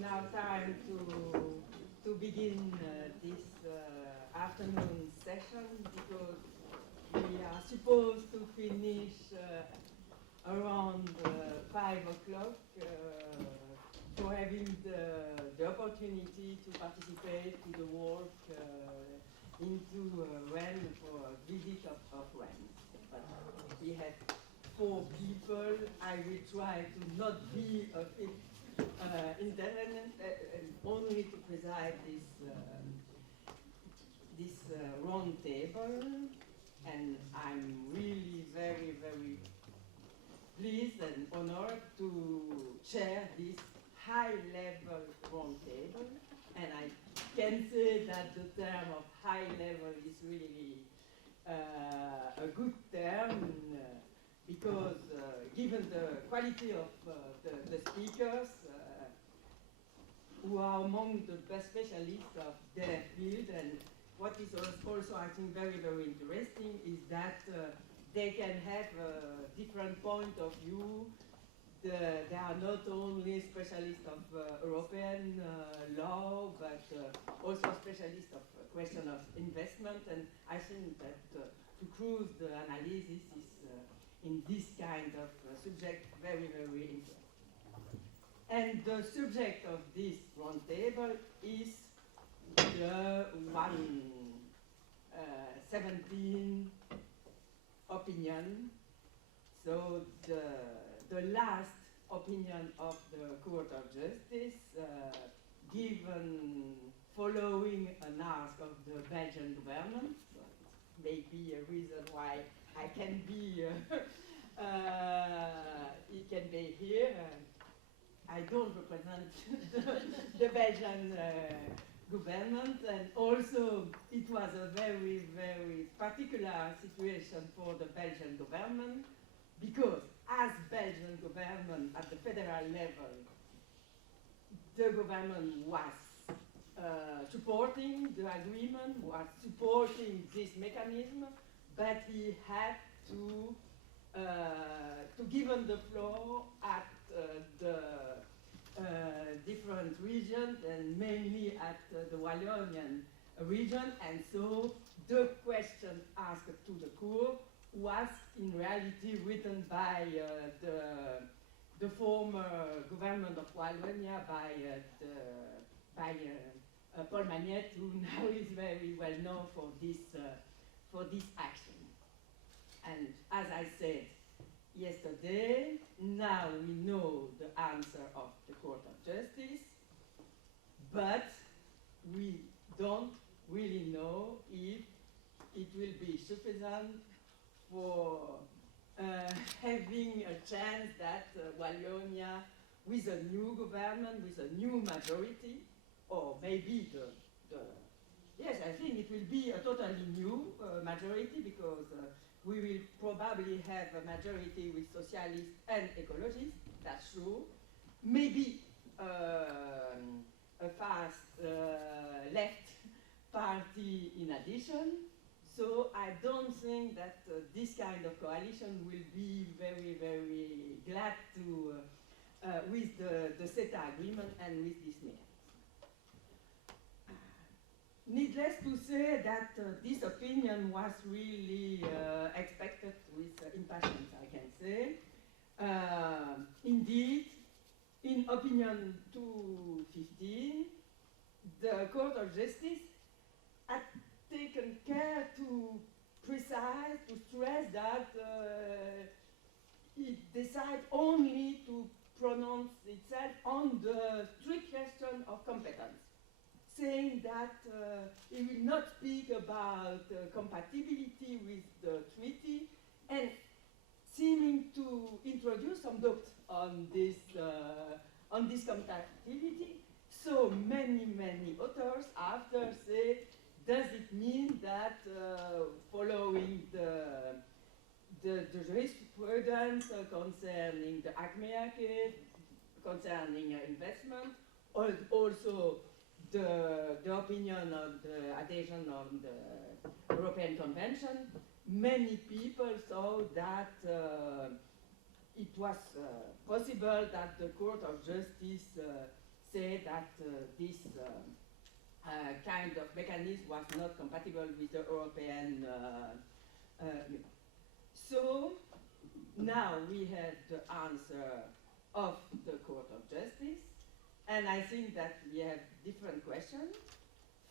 now time to begin this afternoon session, because we are supposed to finish around 5 o'clock for having the opportunity to participate to the work into Rennes for a visit of Rennes. But we have 4 people. I will try to not be a fifth intervenant and only to preside this round table, and I'm really very, very pleased and honored to chair this high-level round table. And I can say that the term of high level is really a good term, because given the quality of the speakers, who are among the best specialists of their field, and what is also, I think, very, very interesting is that they can have a different point of view. They are not only specialists of European law, but also specialists of question of investment, and I think that to cruise the analysis is in this kind of subject very, very interesting. And the subject of this roundtable is the 117 opinion. So the last opinion of the Court of Justice, given following an ask of the Belgian government. So it may be a reason why I can be, he can be here. I don't represent the Belgian government, and also it was a very, very particular situation for the Belgian government, because as Belgian government at the federal level, the government was supporting the agreement, was supporting this mechanism, but he had to give on the floor at the different regions, and mainly at the Wallonian region, and so the question asked to the court was in reality written by the former government of Wallonia, by Paul Magnette, who now is very well known for this action. And as I said yesterday, now we know the answer of the Court of Justice, but we don't really know if it will be sufficient for having a chance that Wallonia, with a new government, with a new majority, or maybe yes, I think it will be a totally new majority, because we will probably have a majority with socialists and ecologists, that's true. Maybe a fast left party in addition. So I don't think that this kind of coalition will be very, very glad to, with the CETA agreement and with this mechanism. Needless to say that this opinion was really expected with impatience, I can say. Indeed, in opinion 215, the Court of Justice had taken care to stress that it decided only to pronounce itself on the strict question of competence, saying that it will not speak about compatibility with the treaty, and seeming to introduce some doubt on this compatibility. So many, many authors after say, does it mean that following the jurisprudence concerning the ACMEA case, concerning investment, or also the opinion of the adhesion on the European Convention, many people saw that it was possible that the Court of Justice say that this kind of mechanism was not compatible with the European So now we have the answer of the Court of Justice, and I think that we have different questions.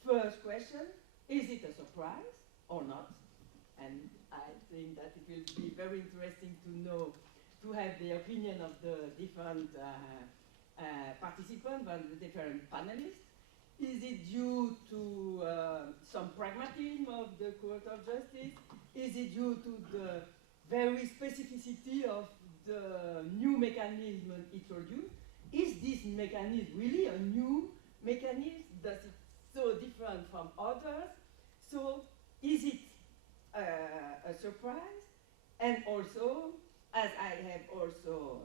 First question, is it a surprise or not? And I think that it will be very interesting to know, to have the opinion of the different participants and the different panelists. Is it due to some pragmatism of the Court of Justice? Is it due to the very specificity of the new mechanism introduced? Is this mechanism really a new mechanism? Does it so different from others? So is it a surprise? And also, as I have also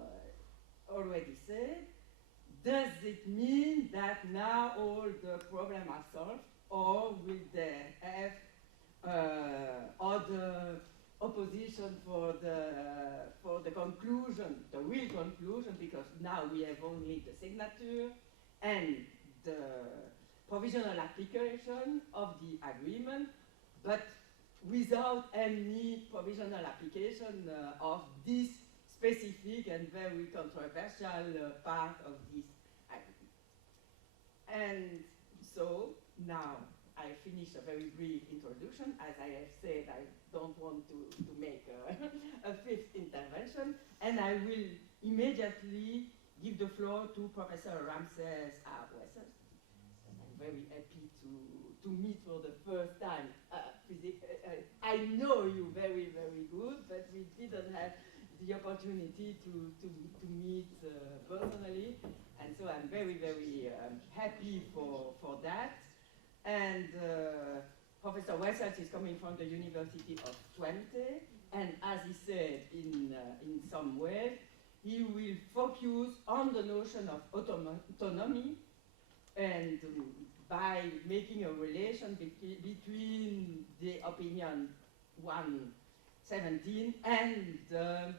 already said, does it mean that now all the problems are solved, or will they have other opposition for the conclusion, the real conclusion, because now we have only the signature and the provisional application of the agreement, but without any provisional application of this specific and very controversial part of this agreement. And so now I finish a very brief introduction. As I have said, I don't want to make a fifth intervention, and I will immediately give the floor to Professor Ramses R. Wessels. And I'm very happy to meet for the first time. I know you very, very good, but we didn't have the opportunity to meet personally, and so I'm very, very happy for that. And Professor Wessels is coming from the University of Twente, and as he said in some way, he will focus on the notion of autonomy, and by making a relation between the opinion 117 and the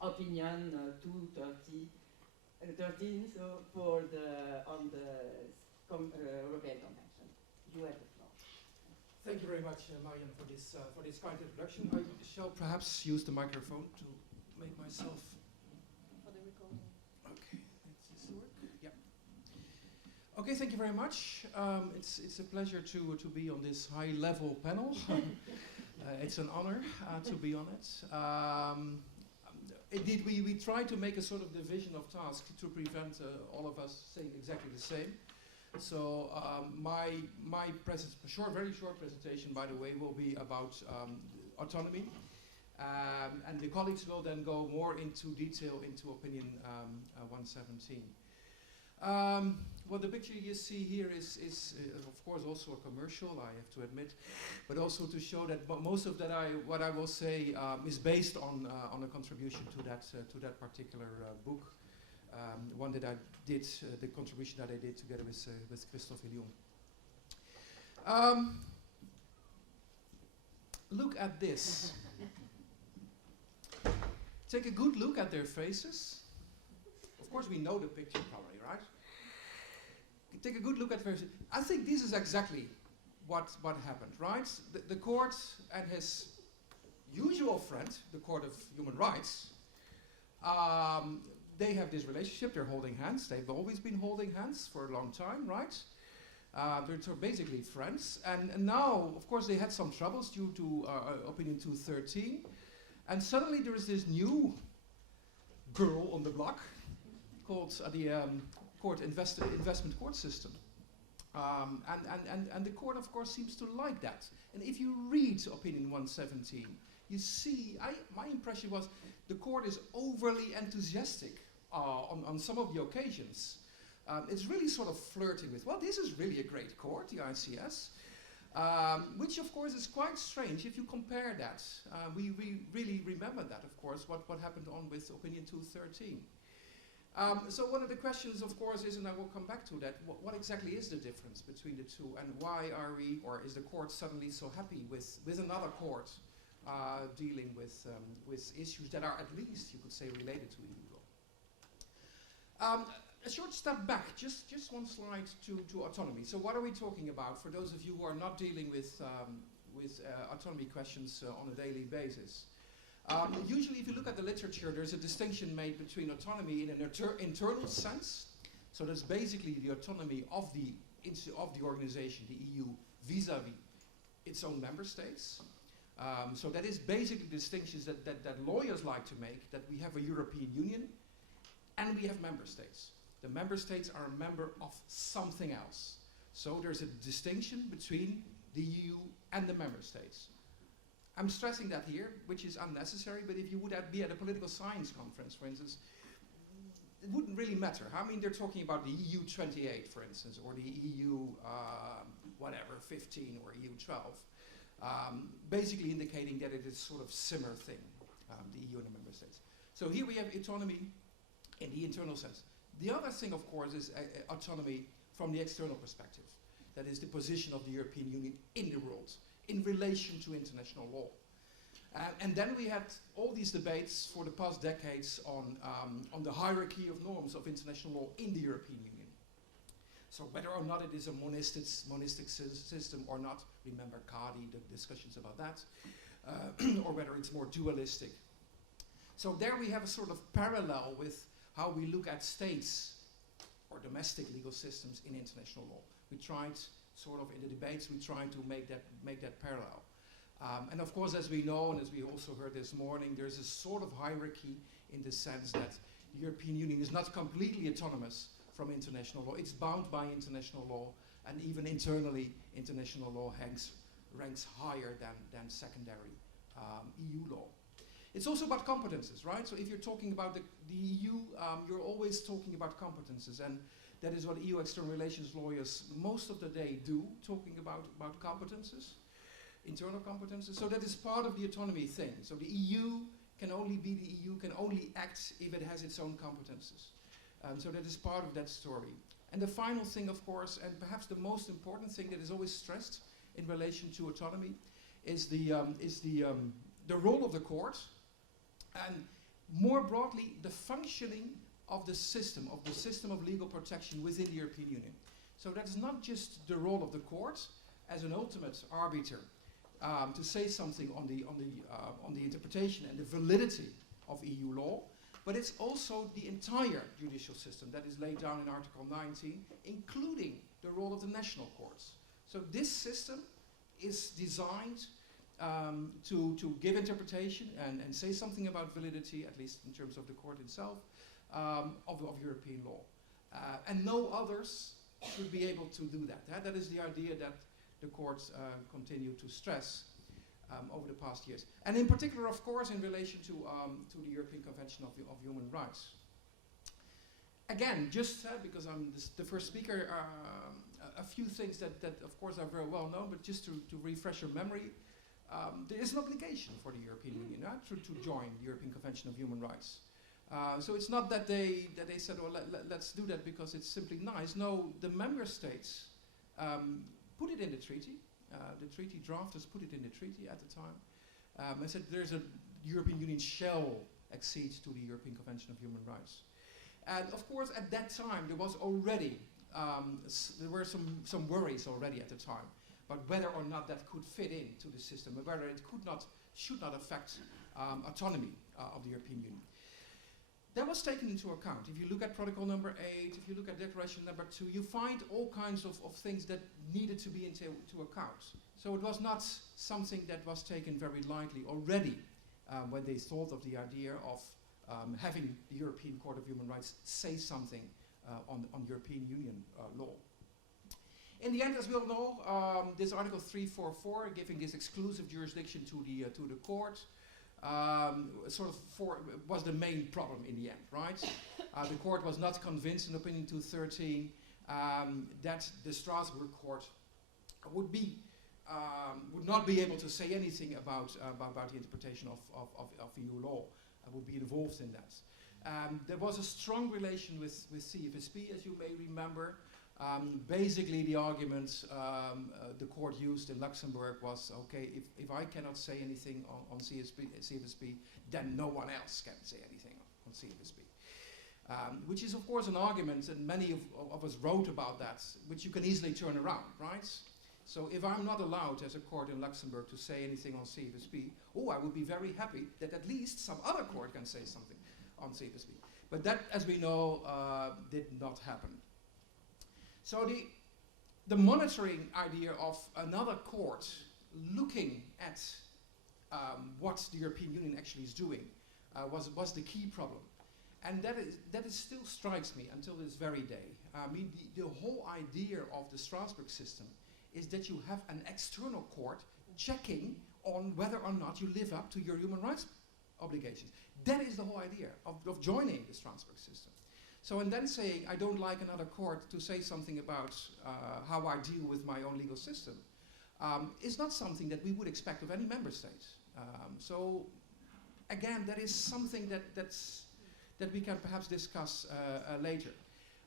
opinion 213, so for on the European Convention. You have the floor. Thank you very much, Marianne, for this kind introduction. I shall perhaps use the microphone to make myself. For the recording. Okay, does this work? Yeah. Okay, thank you very much. It's a pleasure to be on this high-level panel. It's an honor to be on it. Indeed, we try to make a sort of division of tasks to prevent all of us saying exactly the same. So my very short presentation, by the way, will be about autonomy, and the colleagues will then go more into detail into opinion 117. Well, the picture you see here is of course also a commercial, I have to admit, but also to show that most of what I will say is based on a contribution to that particular book. One that I did, the contribution that I did together with Christophe Lyon. Look at this. Take a good look at their faces. Of course, we know the picture probably, right? Take a good look at their faces. I think this is exactly what happened, right? The court and his usual friend, the Court of Human Rights, they have this relationship, they're holding hands, they've always been holding hands for a long time, right? They're basically friends, and now, of course, they had some troubles due to opinion 213, and suddenly there is this new girl on the block called the investment court system. And the court, of course, seems to like that. And if you read opinion 117, you see, my impression was the court is overly enthusiastic on some of the occasions. It's really sort of flirting with, well, this is really a great court, the ICS, which of course is quite strange if you compare that. We really remember that, of course, what happened on with opinion 213. So one of the questions, of course, is, and I will come back to that, what exactly is the difference between the two, and why are we, or is the court suddenly so happy with another court dealing with issues that are at least, you could say, related to EU law? a short step back, just one slide to autonomy. So what are we talking about for those of you who are not dealing with autonomy questions on a daily basis? Usually if you look at the literature, there's a distinction made between autonomy in an internal sense. So that's basically the autonomy of the organization, the EU, vis-a-vis its own member states. So that is basically the distinctions that lawyers like to make, that we have a European Union and we have member states. The member states are a member of something else. So there's a distinction between the EU and the member states. I'm stressing that here, which is unnecessary, but if you would be at a political science conference, for instance, it wouldn't really matter. I mean, they're talking about the EU 28, for instance, or the EU whatever, 15 or EU 12, basically indicating that it is sort of similar thing, the EU and the member states. So here we have autonomy in the internal sense. The other thing, of course, is autonomy from the external perspective. That is the position of the European Union in the world, in relation to international law. And then we had all these debates for the past decades on the hierarchy of norms of international law in the European Union. So whether or not it is a monistic system or not, remember CADI, the discussions about that, or whether it's more dualistic. So there we have a sort of parallel with how we look at states or domestic legal systems in international law. We tried, sort of in the debates, we tried to make that parallel. And of course, as we know, and as we also heard this morning, there's a sort of hierarchy in the sense that the European Union is not completely autonomous from international law. It's bound by international law, and even internally, international law ranks higher than secondary EU law. It's also about competences, right? So if you're talking about the EU, you're always talking about competences, and that is what EU external relations lawyers most of the day do, talking about competences, internal competences. So that is part of the autonomy thing. So the EU can only be the EU, can only act if it has its own competences. So that is part of that story. And the final thing, of course, and perhaps the most important thing that is always stressed in relation to autonomy, is the role of the court, and more broadly, the functioning of the system of legal protection within the European Union. So that's not just the role of the court as an ultimate arbiter to say something on the interpretation and the validity of EU law, but it's also the entire judicial system that is laid down in Article 19, including the role of the national courts. So this system is designed to give interpretation and say something about validity, at least in terms of the court itself, of European law. And no others should be able to do that. That is the idea that the courts continue to stress over the past years. And in particular, of course, in relation to the European Convention of Human Rights. Again, just because I'm the first speaker, a few things that of course are very well known, but just to refresh your memory, there is an obligation for the European Union to join the European Convention of Human Rights. So it's not that they said, well, let's do that because it's simply nice. No, the member states put it in the treaty. The treaty drafters put it in the treaty at the time. And said the European Union shall accede to the European Convention of Human Rights. And of course, at that time, there was already, there were some worries already at the time. But whether or not that could fit into the system, or whether it should not affect autonomy of the European Union. That was taken into account. If you look at Protocol number 8, if you look at Declaration number 2, you find all kinds of things that needed to be into account. So it was not something that was taken very lightly already when they thought of the idea of having the European Court of Human Rights say something on European Union law. In the end, as we all know, this Article 344, giving this exclusive jurisdiction to the court, was the main problem in the end, right? The court was not convinced in Opinion 213 that the Strasbourg court would not be able to say anything about the interpretation of EU law, would be involved in that. There was a strong relation with CFSP, as you may remember. Basically, the argument the court used in Luxembourg was, okay, if I cannot say anything on CFSP, then no one else can say anything on CFSP. which is of course an argument, and many of us wrote about that, which you can easily turn around, right? So if I'm not allowed as a court in Luxembourg to say anything on CFSP, I would be very happy that at least some other court can say something on CFSP. But that, as we know, did not happen. So the monitoring idea of another court looking at what the European Union actually is doing was the key problem. And that still strikes me until this very day. I mean, the whole idea of the Strasbourg system is that you have an external court checking on whether or not you live up to your human rights obligations. That is the whole idea of joining the Strasbourg system. So, and then saying, I don't like another court to say something about how I deal with my own legal system, is not something that we would expect of any member state. So, again, that is something that we can perhaps discuss later.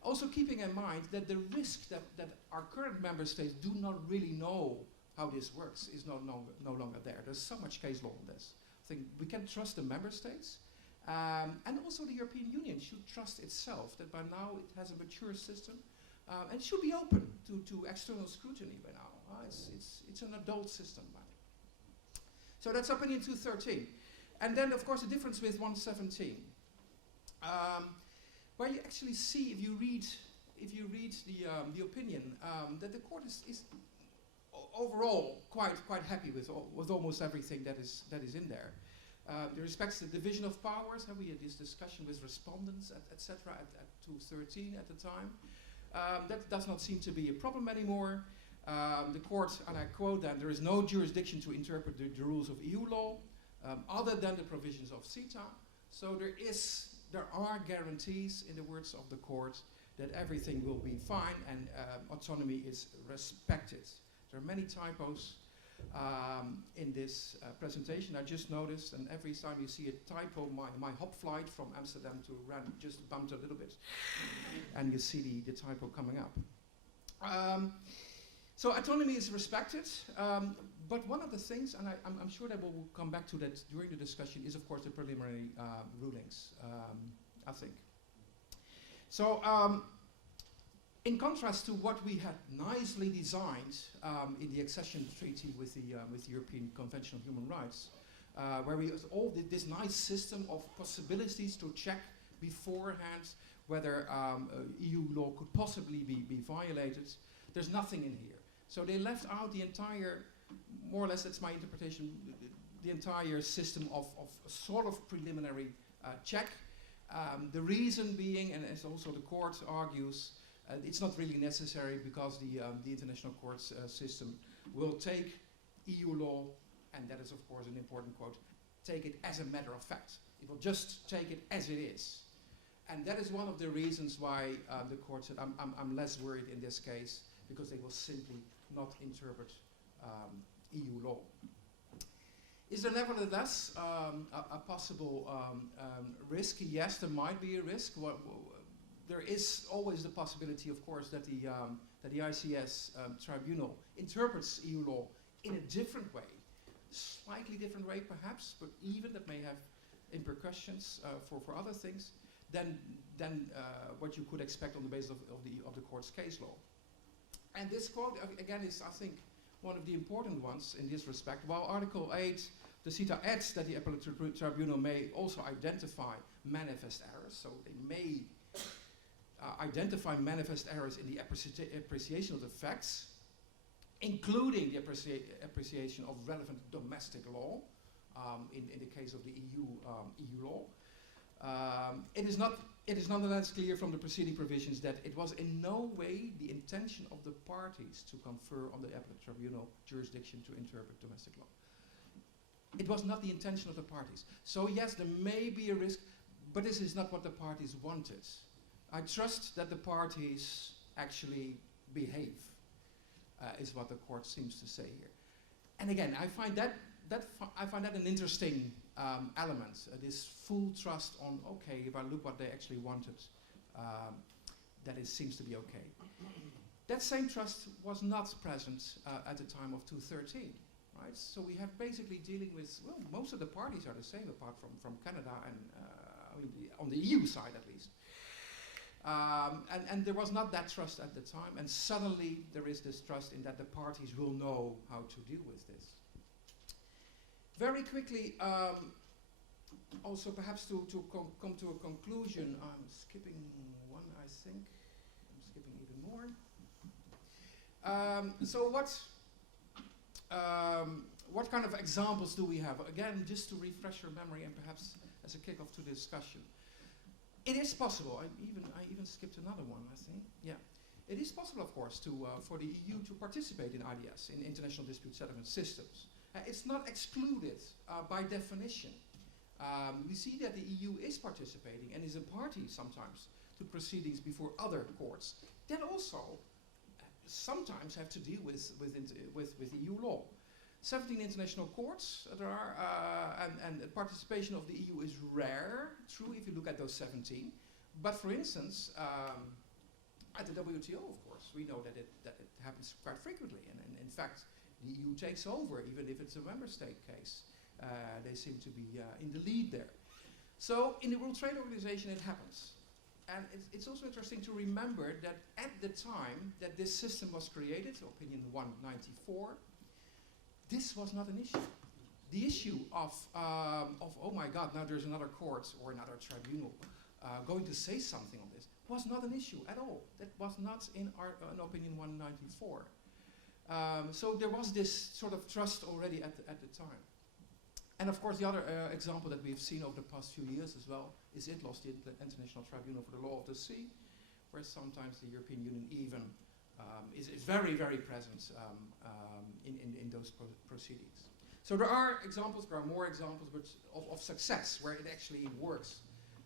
Also keeping in mind that the risk that our current member states do not really know how this works is no longer there. There's so much case law on this. I think we can trust the member states, and also the European Union should trust itself that by now it has a mature system, and should be open to external scrutiny by now. It's an adult system by now. So that's opinion 213. And then of course the difference with 117. Where you actually see, if you read the opinion, that the court is overall quite happy with almost everything that is in there. It respects the division of powers. We had this discussion with respondents, etc. At 213 at the time. That does not seem to be a problem anymore. The court, and I quote them, there is no jurisdiction to interpret the rules of EU law other than the provisions of CETA. So there are guarantees, in the words of the court, that everything will be fine and autonomy is respected. There are many typos in this presentation. I just noticed, and every time you see a typo, my hop flight from Amsterdam to Rennes just bumped a little bit, and you see the typo coming up. So autonomy is respected, but one of the things, and I'm sure that we'll come back to that during the discussion, is of course the preliminary rulings, I think. So in contrast to what we had nicely designed in the accession treaty with the European Convention on Human Rights, where we all did this nice system of possibilities to check beforehand whether EU law could possibly be violated, there's nothing in here. So they left out the entire, more or less that's my interpretation, the entire system of a sort of preliminary check. The reason being, and as also the court argues, it's not really necessary because the international courts system will take EU law, and that is of course an important quote, take it as a matter of fact. It will just take it as it is. And that is one of the reasons why the court said I'm less worried in this case, because they will simply not interpret EU law. Is there nevertheless a possible risk? Yes, there might be a risk. There is always the possibility, of course, that the ICS tribunal interprets EU law in a different way, slightly different way perhaps, but even that may have repercussions for other things than what you could expect on the basis of the court's case law. And this quote, again, is, I think, one of the important ones in this respect. While Article 8, the CETA adds that the appellate tribunal may also identify manifest errors, so they may identify manifest errors in the appreciation of the facts, including the appreciation of relevant domestic law, in the case of the EU law. It is nonetheless clear from the preceding provisions that it was in no way the intention of the parties to confer on the appellate tribunal jurisdiction to interpret domestic law. It was not the intention of the parties. So yes, there may be a risk, but this is not what the parties wanted. I trust that the parties actually behave, is what the court seems to say here. And again, I find that an interesting element, this full trust on, okay, if I look what they actually wanted, that it seems to be okay. That same trust was not present at the time of 213, right? So we have basically dealing with, well, most of the parties are the same apart from Canada and on the EU side at least. And there was not that trust at the time, and suddenly there is this trust in that the parties will know how to deal with this. Very quickly, also perhaps to come to a conclusion, I'm skipping one, I think. I'm skipping even more. So what kind of examples do we have? Again, just to refresh your memory and perhaps as a kickoff to the discussion. It is possible. I even skipped another one, I think. Yeah, it is possible, of course, for the EU to participate in IDS, in international dispute settlement systems. It's not excluded by definition. We see that the EU is participating and is a party sometimes to proceedings before other courts that also sometimes have to deal with EU law. 17 international courts there are, and the participation of the EU is rare, true, if you look at those 17. But for instance, at the WTO, of course, we know that it happens quite frequently. And in fact, the EU takes over, even if it's a member state case. They seem to be in the lead there. So in the World Trade Organization, it happens. And it's also interesting to remember that at the time that this system was created, Opinion 194, this was not an issue. The issue of oh my God, now there's another court or another tribunal going to say something on this was not an issue at all. That was not in Opinion 194. So there was this sort of trust already at the time. And of course, the other example that we've seen over the past few years as well is ITLOS, the International Tribunal for the Law of the Sea, where sometimes the European Union even is very, very present in those proceedings. So there are examples, there are more examples of success where it actually works.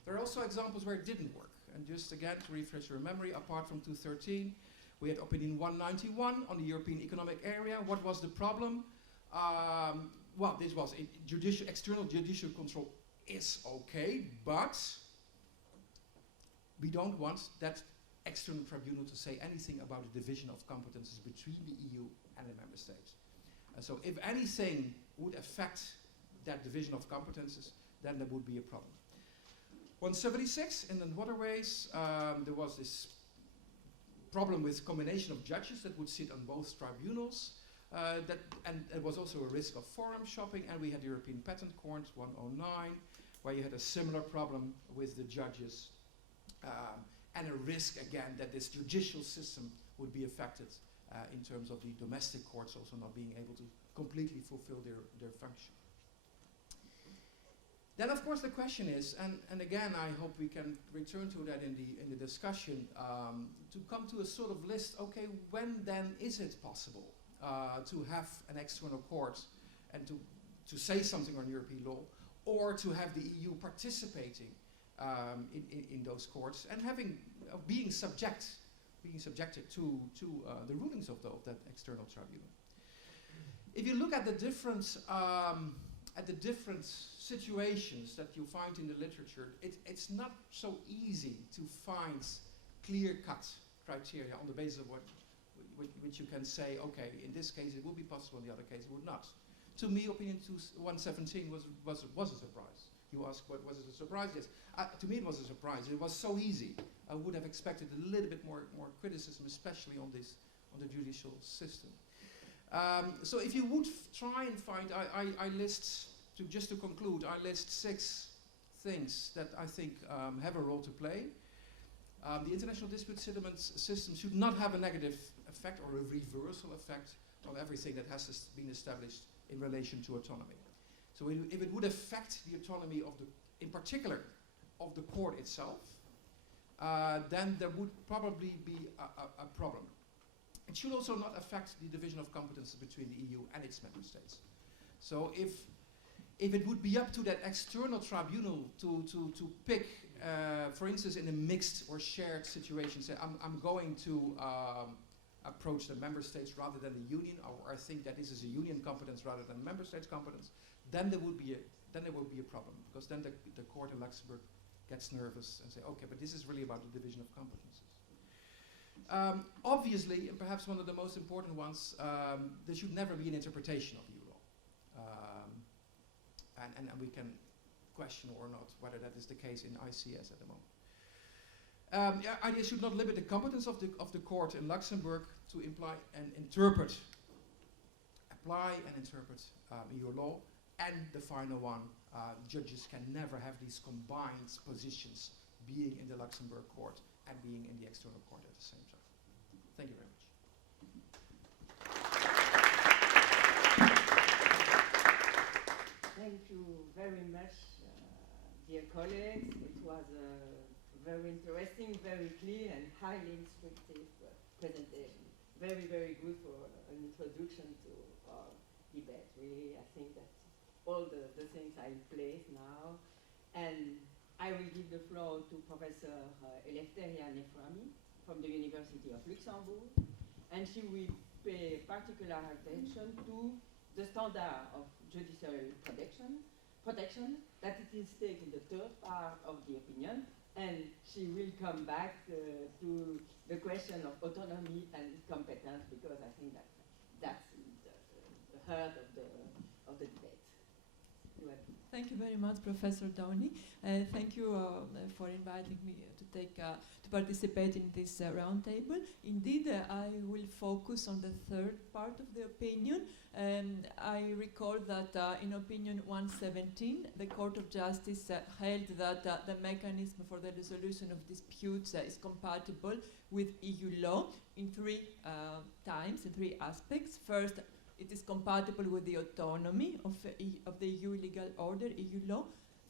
There are also examples where it didn't work. And just again, to refresh your memory, apart from 213, we had Opinion 191 on the European Economic Area. What was the problem? Well, this was external judicial control is okay, but we don't want that external tribunal to say anything about the division of competences between the EU and the member states. So if anything would affect that division of competences, then there would be a problem. 176, inland waterways, there was this problem with combination of judges that would sit on both tribunals. And there was also a risk of forum shopping, and we had the European Patent Court 109, where you had a similar problem with the judges, and a risk again that this judicial system would be affected in terms of the domestic courts also not being able to completely fulfill their function. Then of course the question is, and again I hope we can return to that in the discussion, to come to a sort of list, okay, when then is it possible to have an external court and to say something on European law, or to have the EU participating in those courts and being subjected to the rulings of that external tribunal. If you look at the different situations that you find in the literature, it's not so easy to find clear-cut criteria on the basis of which you can say, okay, in this case it would be possible, in the other case it would not. To me, Opinion 117 was a surprise. You ask, was it a surprise? Yes. To me it was a surprise. It was so easy. I would have expected a little bit more criticism, especially on the judicial system. So if you would try and find, I list, just to conclude, I list 6 things that I think have a role to play. The international dispute settlement system should not have a negative effect or a reversal effect on everything that has been established in relation to autonomy. So if it would affect the autonomy in particular of the court itself, then there would probably be a problem. It should also not affect the division of competences between the EU and its member states. So if it would be up to that external tribunal to pick, for instance, in a mixed or shared situation, say I'm going to approach the member states rather than the union, or I think that this is a union competence rather than member states competence, then there would be a problem, because then the court in Luxembourg gets nervous and say, okay, but this is really about the division of competences. Obviously, and perhaps one of the most important ones, there should never be an interpretation of EU law. And we can question or not whether that is the case in ICS at the moment. IDEA should not limit the competence of the court in Luxembourg to imply and interpret, apply and interpret EU law. And the final one, judges can never have these combined positions, being in the Luxembourg court and being in the external court at the same time. Thank you very much. Thank you very much, dear colleagues. It was a very interesting, very clear, and highly instructive presentation. Very, very good for an introduction to our debate. Really, I think that's all the things are in place now. And I will give the floor to Professor Eleftheria Neframi from the University of Luxembourg, and she will pay particular attention to the standard of judicial protection that it is taken in the third part of the opinion, and she will come back to the question of autonomy and competence, because I think that that's the heart of the debate. Thank you very much, Professor Downey. Thank you for inviting me to participate in this roundtable. Indeed, I will focus on the third part of the opinion. I recall that in Opinion 117, the Court of Justice held that the mechanism for the resolution of disputes is compatible with EU law in three aspects. First, it is compatible with the autonomy of the EU legal order, EU law.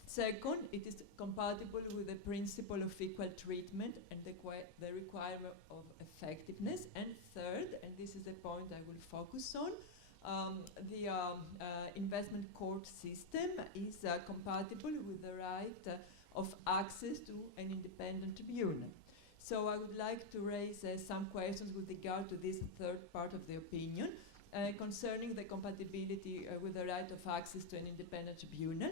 Second, it is compatible with the principle of equal treatment and the requirement of effectiveness. And third, and this is the point I will focus on, the investment court system is compatible with the right of access to an independent tribunal. So I would like to raise some questions with regard to this third part of the opinion. Concerning the compatibility with the right of access to an independent tribunal.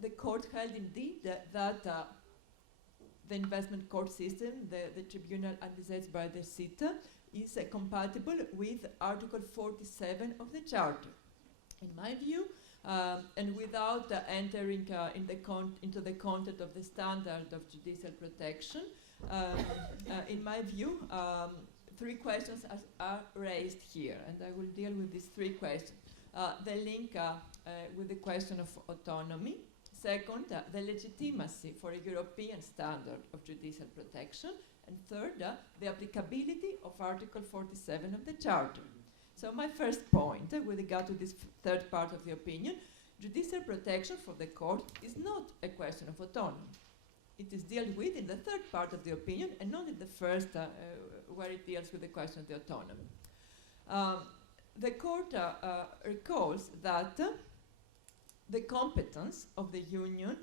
The court held indeed that the investment court system, the tribunal envisaged by the CETA, is compatible with Article 47 of the Charter. In my view, and without entering into the content of the standard of judicial protection, in my view, three questions are raised here, and I will deal with these three questions. The link with the question of autonomy. Second, the legitimacy for a European standard of judicial protection. And third, the applicability of Article 47 of the Charter. So my first point with regard to this third part of the opinion, judicial protection for the court is not a question of autonomy. It is dealt with in the third part of the opinion and not in the first, where it deals with the question of the autonomy. The court recalls that the competence of the Union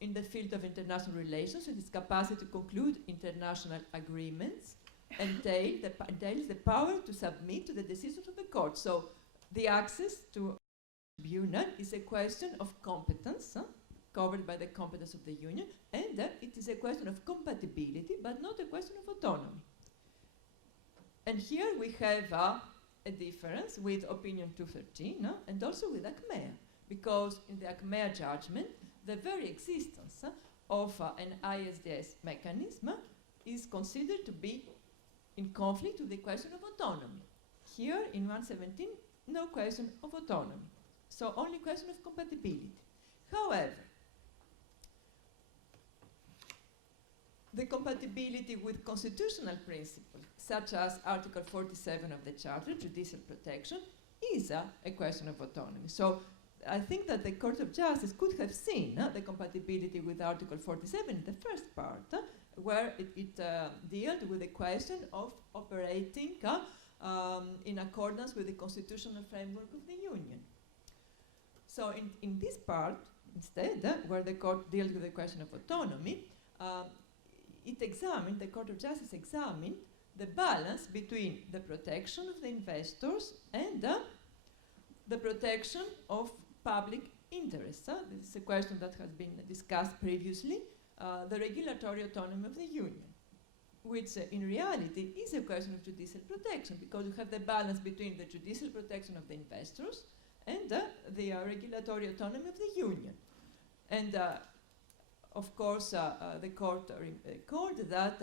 in the field of international relations and its capacity to conclude international agreements entails the power to submit to the decisions of the court. So the access to a tribunal is a question of competence, covered by the competence of the Union, and it is a question of compatibility, but not a question of autonomy. And here we have a difference with Opinion 213 and also with ACMEA, because in the ACMEA judgment, the very existence of an ISDS mechanism is considered to be in conflict with the question of autonomy. Here in 117, no question of autonomy, so only question of compatibility. However, the compatibility with constitutional principles, such as Article 47 of the Charter, judicial protection, is a question of autonomy. So I think that the Court of Justice could have seen the compatibility with Article 47 in the first part, where it dealt with the question of operating in accordance with the constitutional framework of the Union. So in this part, instead, where the court dealt with the question of autonomy, the Court of Justice examined the balance between the protection of the investors and the protection of public interests. This is a question that has been discussed previously, the regulatory autonomy of the Union, which in reality is a question of judicial protection, because you have the balance between the judicial protection of the investors and the regulatory autonomy of the Union. And of course, the court recalled that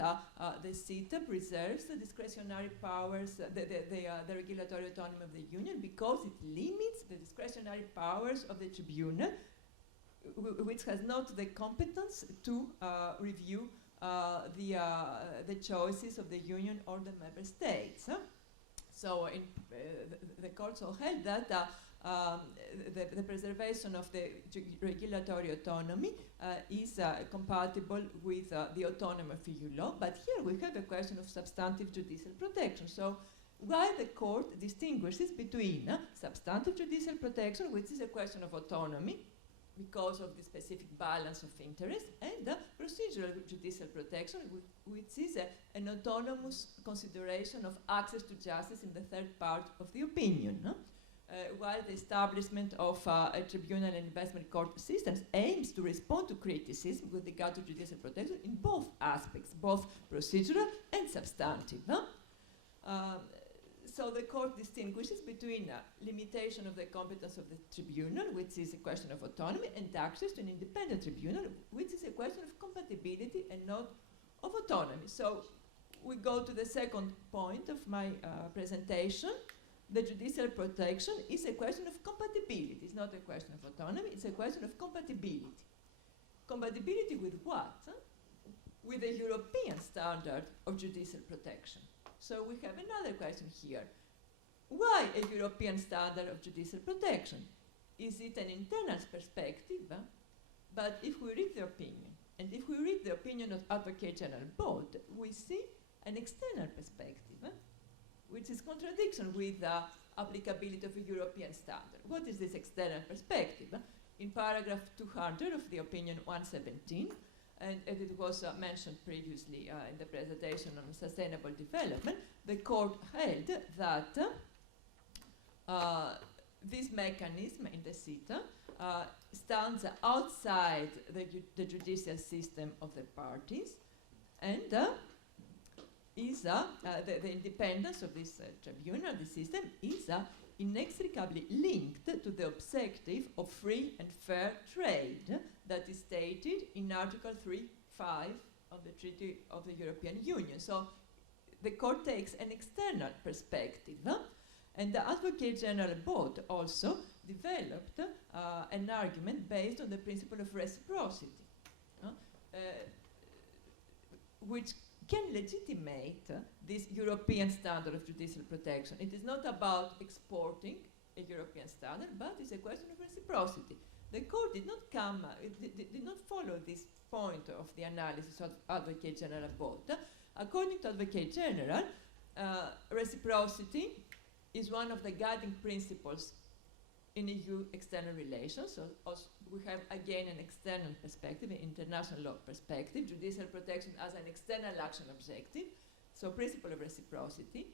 the CETA preserves the discretionary powers, the regulatory autonomy of the Union, because it limits the discretionary powers of the tribunal, which has not the competence to review the choices of the Union or the member states. So the court so held that the preservation of the regulatory autonomy is compatible with the autonomy of EU law, but here we have a question of substantive judicial protection. So why the court distinguishes between substantive judicial protection, which is a question of autonomy because of the specific balance of interest, and procedural judicial protection, which is an autonomous consideration of access to justice in the third part of the opinion. While the establishment of a tribunal and investment court systems aims to respond to criticism with regard to judicial protection in both aspects, both procedural and substantive. So the court distinguishes between limitation of the competence of the tribunal, which is a question of autonomy, and access to an independent tribunal, which is a question of compatibility and not of autonomy. So we go to the second point of my presentation. The judicial protection is a question of compatibility. It's not a question of autonomy, it's a question of compatibility. Compatibility with what? With the European standard of judicial protection. So we have another question here. Why a European standard of judicial protection? Is it an internal perspective? But if we read the opinion, and if we read the opinion of Advocate General Bolt, we see an external perspective, which is contradiction with the applicability of a European standard. What is this external perspective? In paragraph 200 of the opinion 117, and it was mentioned previously in the presentation on sustainable development, the court held that this mechanism in the CETA stands outside the judicial system of the parties, and is the independence of this tribunal, the system, is inextricably linked to the objective of free and fair trade that is stated in Article 3.5 of the Treaty of the European Union. So the court takes an external perspective, and the Advocate General Bolt also developed an argument based on the principle of reciprocity, which can legitimate this European standard of judicial protection. It is not about exporting a European standard, but it's a question of reciprocity. The court did not did not follow this point of the analysis of Advocate General Bolt. According to Advocate General, reciprocity is one of the guiding principles in EU external relations. So we have again an external perspective, an international law perspective, judicial protection as an external action objective, so principle of reciprocity.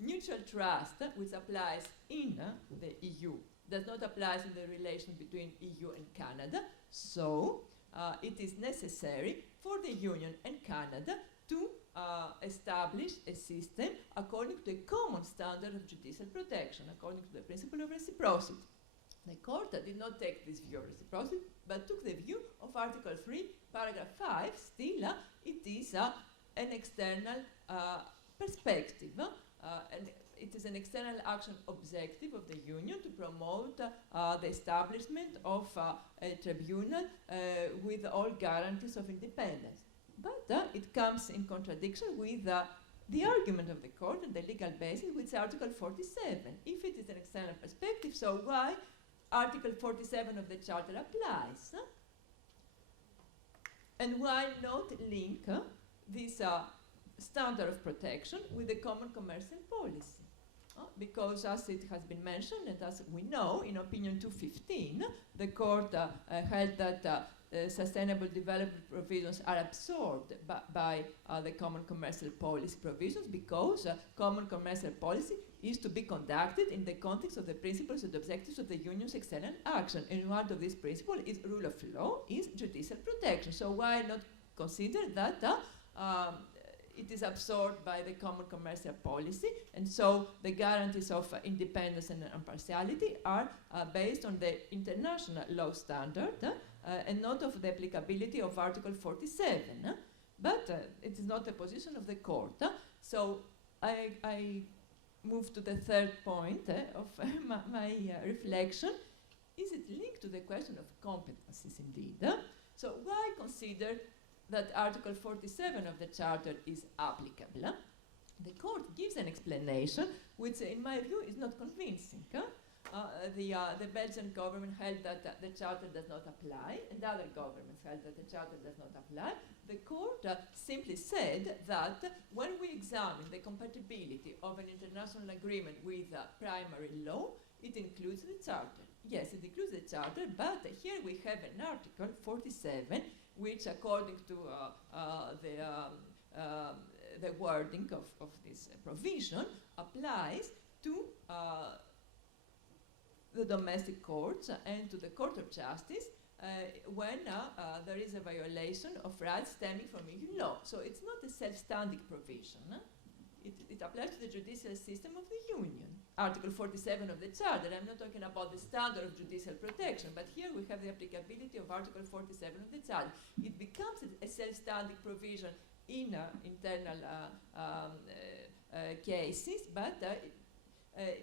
Mutual trust, which applies in the EU, does not apply in the relation between EU and Canada, so it is necessary for the Union and Canada to establish a system according to a common standard of judicial protection, according to the principle of reciprocity. The court did not take this view of reciprocity, but took the view of Article 3, paragraph 5. Still, it is an external perspective, and it is an external action objective of the Union to promote the establishment of a tribunal with all guarantees of independence. But it comes in contradiction with the argument of the court and the legal basis, which is Article 47. If it is an external perspective, so why Article 47 of the Charter applies? And why not link this standard of protection with the common commercial policy? Because as it has been mentioned, and as we know, in Opinion 215, the court held that sustainable development provisions are absorbed by the common commercial policy provisions, because common commercial policy is to be conducted in the context of the principles and objectives of the Union's external action. And one of these principles is rule of law, is judicial protection. So why not consider that it is absorbed by the common commercial policy, and so the guarantees of independence and impartiality are based on the international law standard and not of the applicability of Article 47. But it is not the position of the court. So I move to the third point of my reflection. Is it linked to the question of competencies indeed? So why consider that Article 47 of the Charter is applicable? The court gives an explanation which, in my view, is not convincing. The Belgian government held that the Charter does not apply, and other governments held that the Charter does not apply. The court simply said that when we examine the compatibility of an international agreement with primary law, it includes the Charter. Yes, it includes the Charter, but here we have an Article 47, which, according to the wording of this provision, applies to the domestic courts and to the Court of Justice when there is a violation of rights stemming from EU law. So it's not a self-standing provision. It applies to the judicial system of the Union. Article 47 of the Charter, I'm not talking about the standard of judicial protection, but here we have the applicability of Article 47 of the Charter. It becomes a self-standing provision in internal cases, but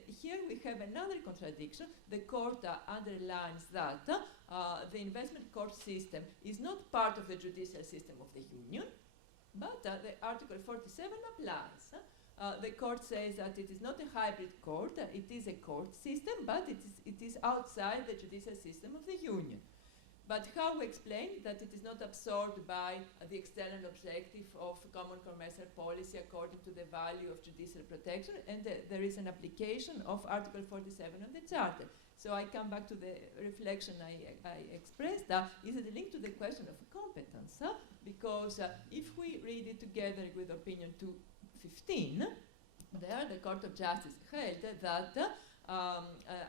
here we have another contradiction. The court underlines that the investment court system is not part of the judicial system of the Union, but the Article 47 applies. The court says that it is not a hybrid court, it is a court system, but it is outside the judicial system of the Union. But how we explain that it is not absorbed by the external objective of common commercial policy according to the value of judicial protection, and there is an application of Article 47 of the Charter. So I come back to the reflection I expressed. Is it linked to the question of competence? Because if we read it together with Opinion 215, there the Court of Justice held that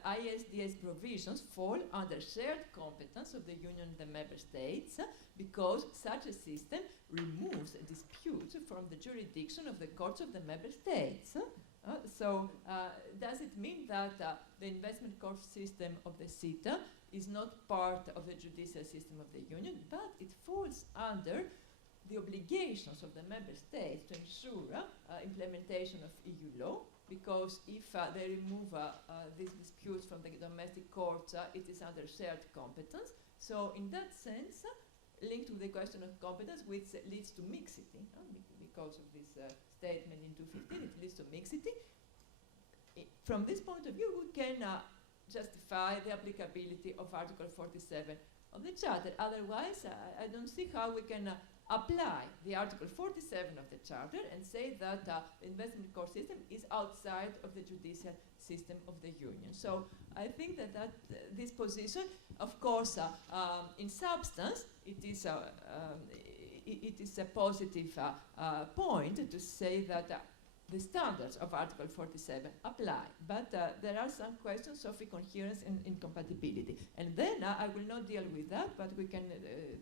ISDS provisions fall under shared competence of the Union and the Member States because such a system removes disputes from the jurisdiction of the courts of the Member States. So does it mean that the investment court system of the CETA is not part of the judicial system of the Union, but it falls under the obligations of the Member States to ensure implementation of EU law? Because if they remove these disputes from the domestic courts, it is under shared competence. So in that sense, linked to the question of competence, which leads to mixity, because of this statement in 215, it leads to mixity. From this point of view, we can justify the applicability of Article 47 of the Charter. Otherwise, I don't see how we can apply the Article 47 of the Charter and say that the investment court system is outside of the judicial system of the Union. So I think that this position, of course, in substance, it is a positive point to say that the standards of Article 47 apply, but there are some questions of incoherence and incompatibility. And then I will not deal with that, but we can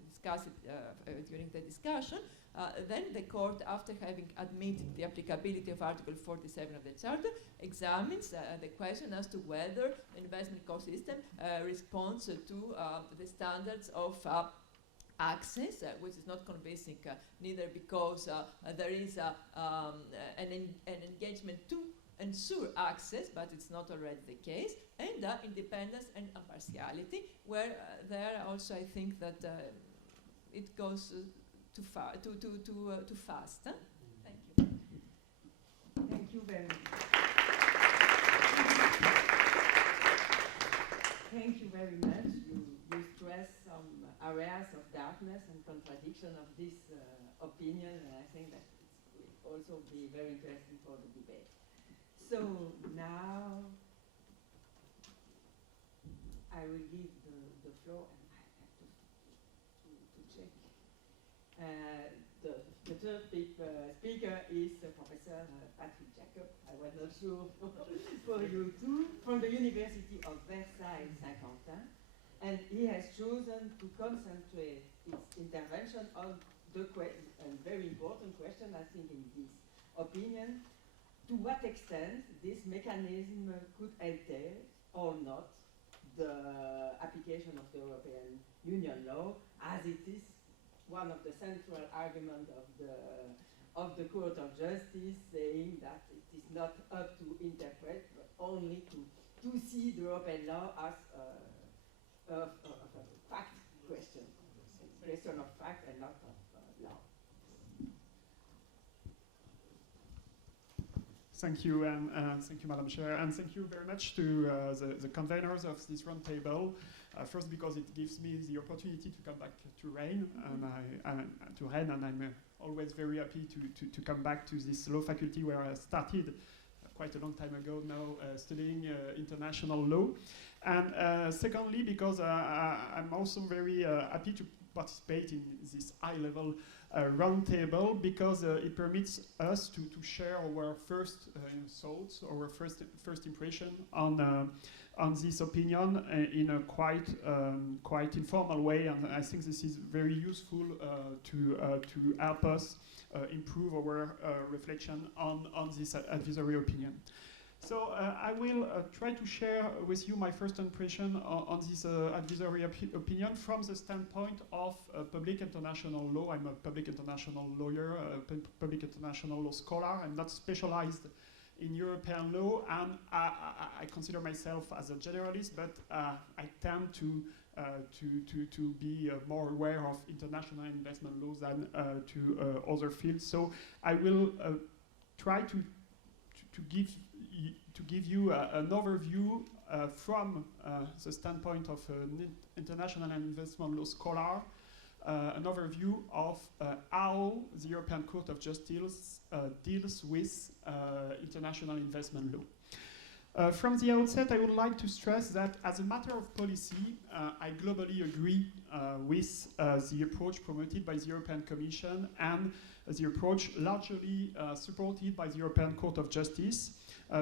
discuss it during the discussion. Then the court, after having admitted the applicability of Article 47 of the Charter, examines the question as to whether the investment court system responds to the standards of access, which is not convincing neither because there is an engagement to ensure access, but it's not already the case, and independence and impartiality, where there also I think that it goes too fast. Thank you. Thank you very much. Thank you very much. You stress some areas of darkness and contradiction of this opinion, and I think that it will also be very interesting for the debate. So now I will give the floor, and I have to check. The third speaker is Professor Patrick Jacob. I was not sure for you too, from the University of Versailles, Saint-Quentin. And he has chosen to concentrate its intervention on the very important question, I think, in this opinion, to what extent this mechanism could entail or not the application of the European Union law, as it is one of the central arguments of the Court of Justice, saying that it is not up to interpret, but only to see the European law as a fact question. It's a question of fact and not of law. Thank you, and thank you, Madam Chair, and thank you very much to the conveners of this roundtable. First, because it gives me the opportunity to come back to Rennes, and I'm always very happy to come back to this law faculty where I started quite a long time ago now, studying international law. And secondly, because I'm also very happy to participate in this high-level roundtable, because it permits us to share our first thoughts, our first impression on this opinion in a quite informal way, and I think this is very useful to help us improve our reflection on this advisory opinion. So I will try to share with you my first impression on this advisory opinion from the standpoint of public international law. I'm a public international lawyer, a public international law scholar. I'm not specialized in European law, and I consider myself as a generalist, but I tend to be more aware of international investment laws than to other fields. So I will try to give you an overview from the standpoint of an international investment law scholar, an overview of how the European Court of Justice deals with international investment law. From the outset, I would like to stress that as a matter of policy, I globally agree with the approach promoted by the European Commission and the approach largely supported by the European Court of Justice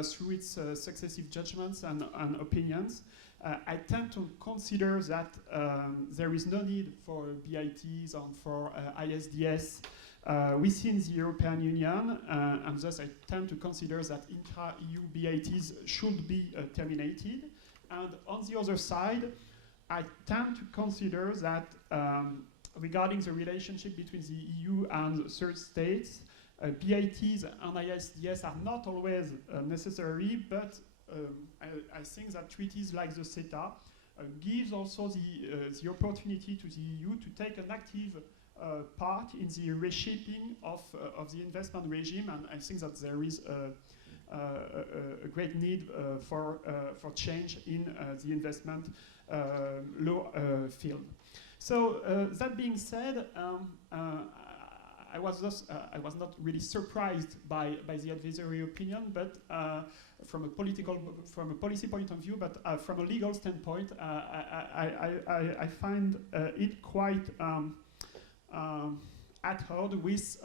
through its successive judgments and opinions. I tend to consider that there is no need for BITs and for ISDS within the European Union, and thus I tend to consider that intra-EU BITs should be terminated. And on the other side, I tend to consider that regarding the relationship between the EU and third states, BITs and ISDS are not always necessary, but I think that treaties like the CETA gives also the opportunity to the EU to take an active part in the reshaping of the investment regime, and I think that there is a great need for change in the investment law field. So that being said, I was not really surprised by the advisory opinion, but from a policy point of view, but from a legal standpoint, I find it quite at odds with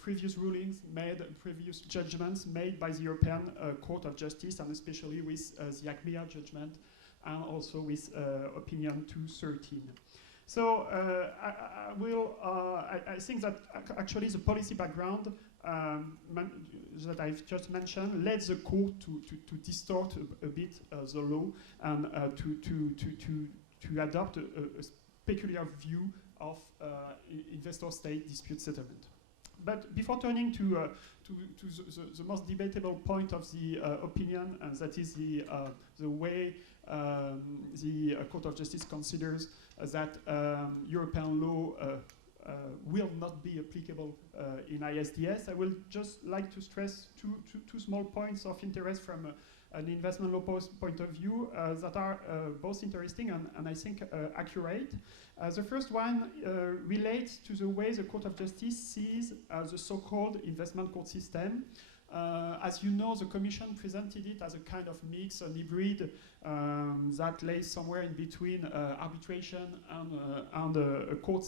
previous rulings made, previous judgments made by the European Court of Justice, and especially with the ACMEA judgment, and also with opinion 213. So I think that actually the policy background that I've just mentioned led the court to distort a bit the law and to adopt a peculiar view of investor-state dispute settlement. But before turning to the most debatable point of the opinion, and that is the way the Court of Justice considers that European law will not be applicable in ISDS, I will just like to stress two small points of interest from an investment law point of view that are both interesting and I think accurate. The first one relates to the way the Court of Justice sees the so-called investment court system. As you know, the Commission presented it as a kind of mix, an hybrid that lays somewhere in between arbitration and a court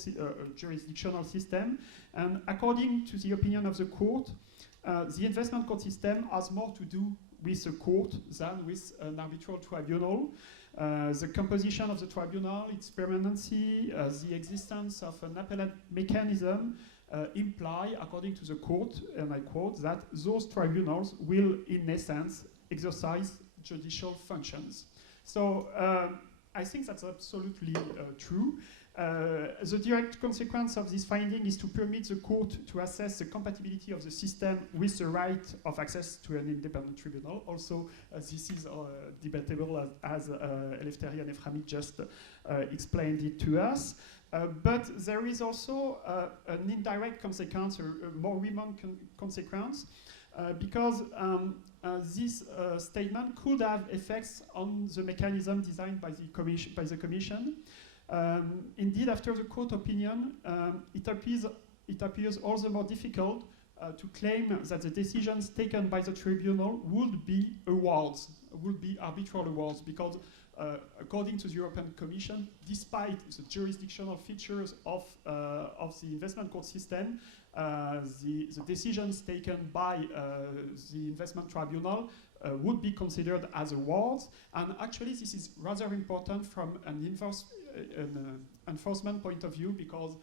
jurisdictional system. And according to the opinion of the court, the investment court system has more to do with a court than with an arbitral tribunal. The composition of the tribunal, its permanency, the existence of an appellate mechanism imply, according to the court, and I quote, that those tribunals will, in essence, exercise judicial functions. So I think that's absolutely true. The direct consequence of this finding is to permit the court to assess the compatibility of the system with the right of access to an independent tribunal. Also, this is debatable as Eleftheri and Eframi just explained it to us. But there is also an indirect consequence, or a more remote consequence, because this statement could have effects on the mechanism designed by the Commission. Indeed, after the court opinion, it appears all the more difficult to claim that the decisions taken by the tribunal would be awards, would be arbitral awards, because according to the European Commission, despite the jurisdictional features of the investment court system, the decisions taken by the investment tribunal would be considered as awards. And actually, this is rather important from an enforcement point of view, because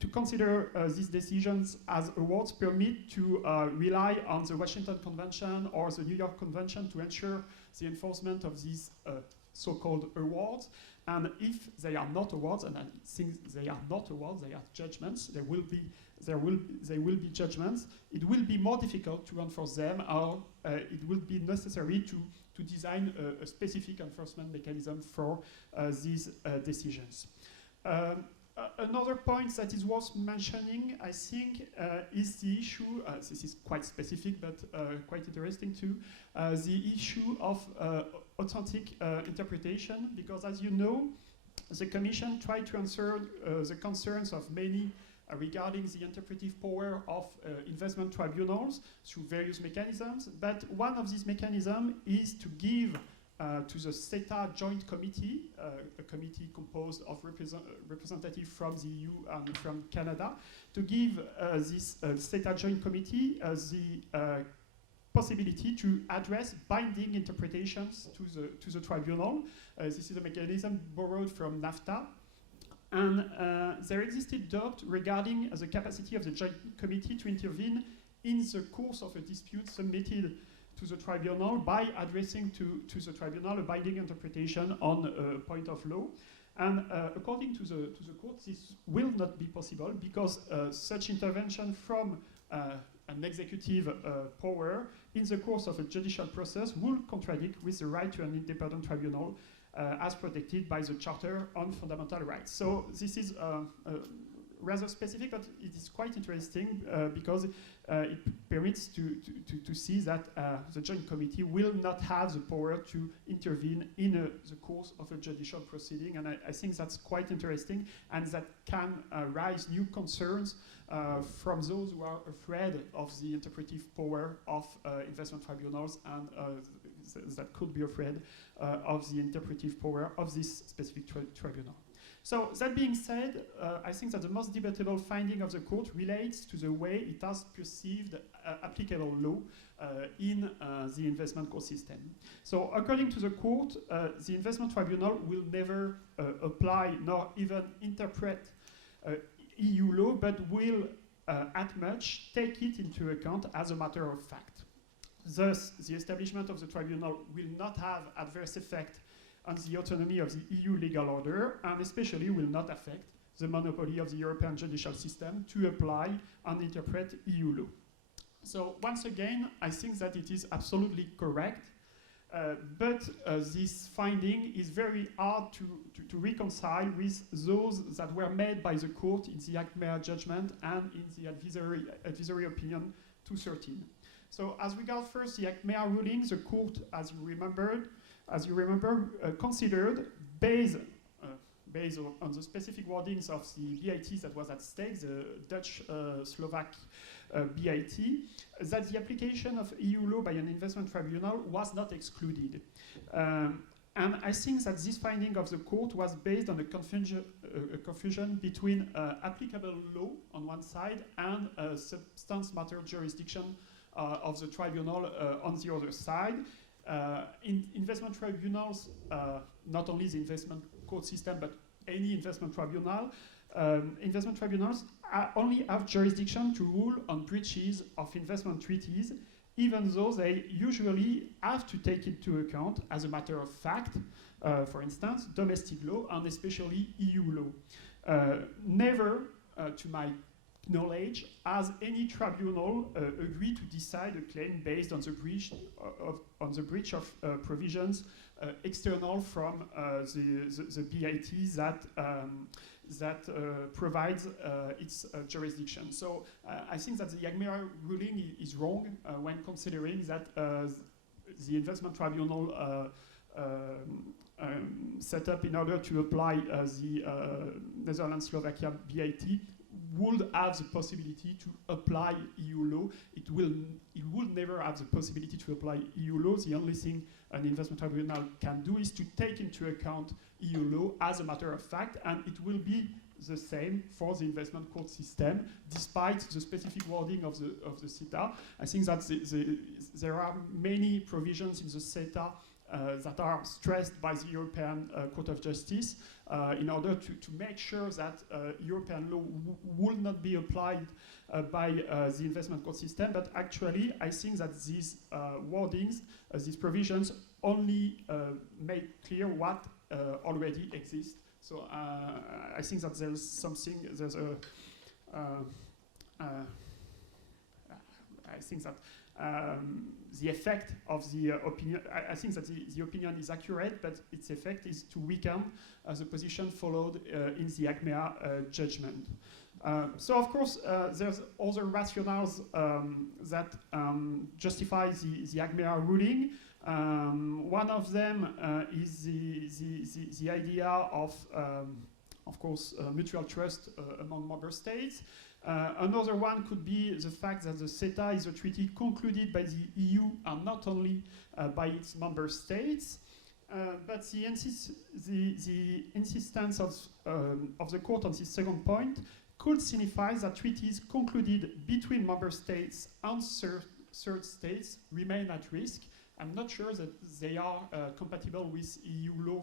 to consider these decisions as awards permit to rely on the Washington Convention or the New York Convention to ensure the enforcement of these so-called awards. And if they are not awards, and I think they are not awards, they are judgments, they will be judgments, it will be more difficult to enforce them, or it will be necessary to design a specific enforcement mechanism for these decisions. Another point that is worth mentioning, I think, is the issue, this is quite specific but quite interesting too, the issue of authentic interpretation, because as you know, the Commission tried to answer the concerns of many regarding the interpretive power of investment tribunals through various mechanisms, but one of these mechanisms is to give to the CETA Joint Committee, a committee composed of representatives from the EU and from Canada, to give this CETA Joint Committee the possibility to address binding interpretations to the tribunal. This is a mechanism borrowed from NAFTA. And there existed doubt regarding the capacity of the Joint Committee to intervene in the course of a dispute submitted to the tribunal by addressing to the tribunal a binding interpretation on a point of law. And according to the court, this will not be possible, because such intervention from an executive power in the course of a judicial process will contradict with the right to an independent tribunal as protected by the Charter on Fundamental Rights. So this is rather specific, but it is quite interesting because it permits to see that the Joint Committee will not have the power to intervene in the course of a judicial proceeding. And I think that's quite interesting, and that can raise new concerns from those who are afraid of the interpretive power of investment tribunals, and that could be afraid of the interpretive power of this specific tribunal. So that being said, I think that the most debatable finding of the court relates to the way it has perceived applicable law in the investment court system. So according to the court, the investment tribunal will never apply nor even interpret EU law, but will at much take it into account as a matter of fact. Thus, the establishment of the tribunal will not have adverse effect on the autonomy of the EU legal order, and especially will not affect the monopoly of the European judicial system to apply and interpret EU law. So once again, I think that it is absolutely correct, but this finding is very hard to reconcile with those that were made by the court in the Acmea judgment and in the advisory opinion 213. So as regards first the Acmea ruling, the court, as you remember, considered, based on the specific wordings of the BIT that was at stake, the Dutch-Slovak BIT, that the application of EU law by an investment tribunal was not excluded. And I think that this finding of the court was based on a confusion between applicable law on one side and substance matter jurisdiction of the tribunal on the other side. In investment tribunals, not only the investment court system, but any investment tribunals only have jurisdiction to rule on breaches of investment treaties even though they usually have to take into account, as a matter of fact, for instance, domestic law and especially EU law. Never, to my knowledge, has any tribunal agreed to decide a claim based on the breach of provisions external from the BIT that provides its jurisdiction. So I think that the IAGMEA ruling is wrong when considering that the investment tribunal set up in order to apply the Netherlands-Slovakia BIT would have the possibility to apply EU law. It would never have the possibility to apply EU law. The only thing an investment tribunal can do is to take into account EU law as a matter of fact, and it will be the same for the investment court system, despite the specific wording of the CETA. I think that there are many provisions in the CETA that are stressed by the European Court of Justice in order to make sure that European law will not be applied by the investment court system. But actually, I think that these wordings, these provisions, only make clear what already exists. So I think that there's something, I think that the effect of the opinion, I think that the opinion is accurate, but its effect is to weaken the position followed in the IAGMEA judgment. So of course, there's other rationales that justify the IAGMEA ruling. One of them is the idea of course, mutual trust among member states. Another one could be the fact that the CETA is a treaty concluded by the EU and not only by its member states. But the insistence of the court on this second point could signify that treaties concluded between member states and third states remain at risk. I'm not sure that they are compatible with EU law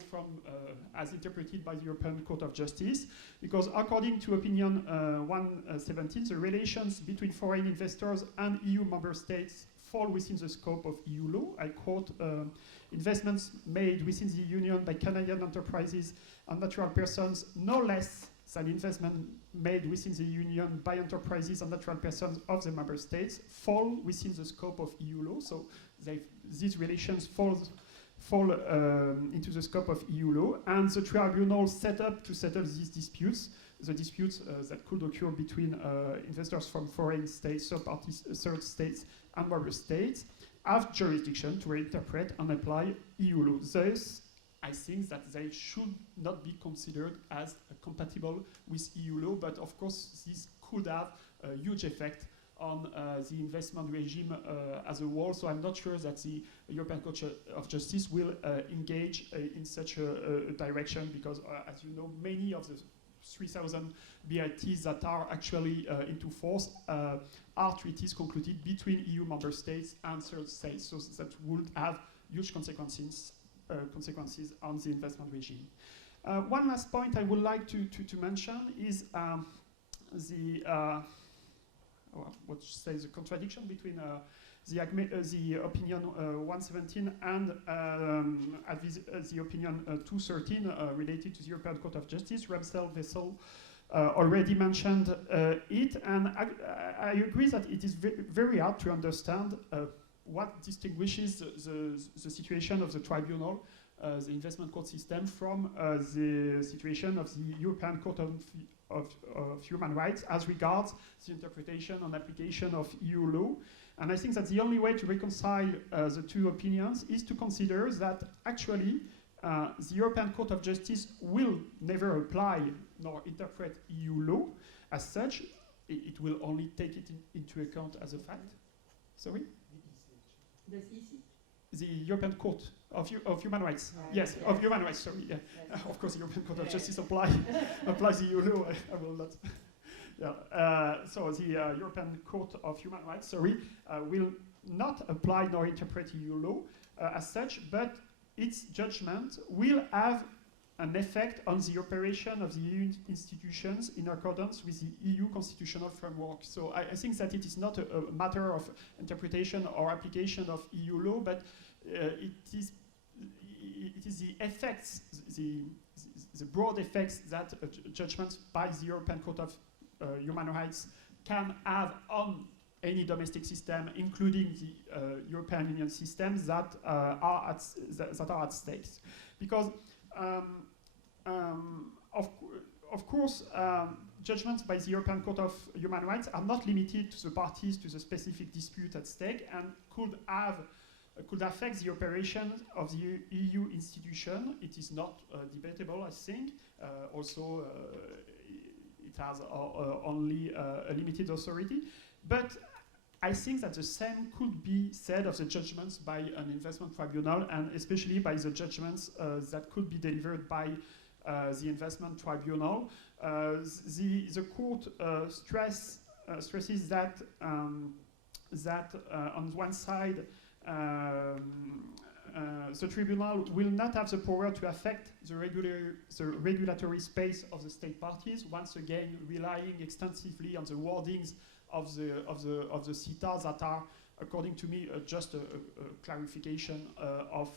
as interpreted by the European Court of Justice, because according to opinion 117, the relations between foreign investors and EU member states fall within the scope of EU law. I quote, investments made within the Union by Canadian enterprises and natural persons no less than investment made within the Union by enterprises and natural persons of the member states fall within the scope of EU law. So these relations fall into the scope of EU law, and the tribunal set up to settle these disputes, the disputes that could occur between investors from foreign states, third states, and member states, have jurisdiction to interpret and apply EU law. Thus, I think that they should not be considered as compatible with EU law, but of course this could have a huge effect on the investment regime as a whole. So I'm not sure that the European Court of Justice will engage in such a direction, because as you know, many of the 3,000 BITs that are actually into force are treaties concluded between EU member states and third states, so that would have huge consequences on the investment regime. One last point I would like to mention is the contradiction between the opinion 117 and the opinion 213 related to the European Court of Justice. Ramsel Vessel already mentioned it, and I agree that it is very hard to understand what distinguishes the situation of the tribunal, the investment court system, from the situation of the European Court of Human Rights as regards the interpretation and application of EU law. And I think that the only way to reconcile the two opinions is to consider that actually the European Court of Justice will never apply nor interpret EU law as such. It will only take it into account as a fact. Sorry? The European Court of Human Rights. Right. Yes, yeah. Of Human Rights, sorry. Yeah. Yes. Of course, the European Court of Justice applies the EU law. I will not. Yeah. So the European Court of Human Rights, sorry, will not apply nor interpret EU law as such, but its judgment will have an effect on the operation of the EU institutions in accordance with the EU constitutional framework. So I think that it is not a matter of interpretation or application of EU law, but it is the effects, the broad effects that judgments by the European Court of Human Rights can have on any domestic system, including the European Union systems that are at stake. Because of course, judgments by the European Court of Human Rights are not limited to the parties to the specific dispute at stake and could affect the operation of the EU institution. It is not debatable, I think. Also, it has only a limited authority. But I think that the same could be said of the judgments by an investment tribunal, and especially by the judgments that could be delivered by the investment tribunal. The court stresses that on one side, the tribunal will not have the power to affect the regulatory space of the state parties, once again relying extensively on the wordings of the CETA that are, according to me, just a clarification of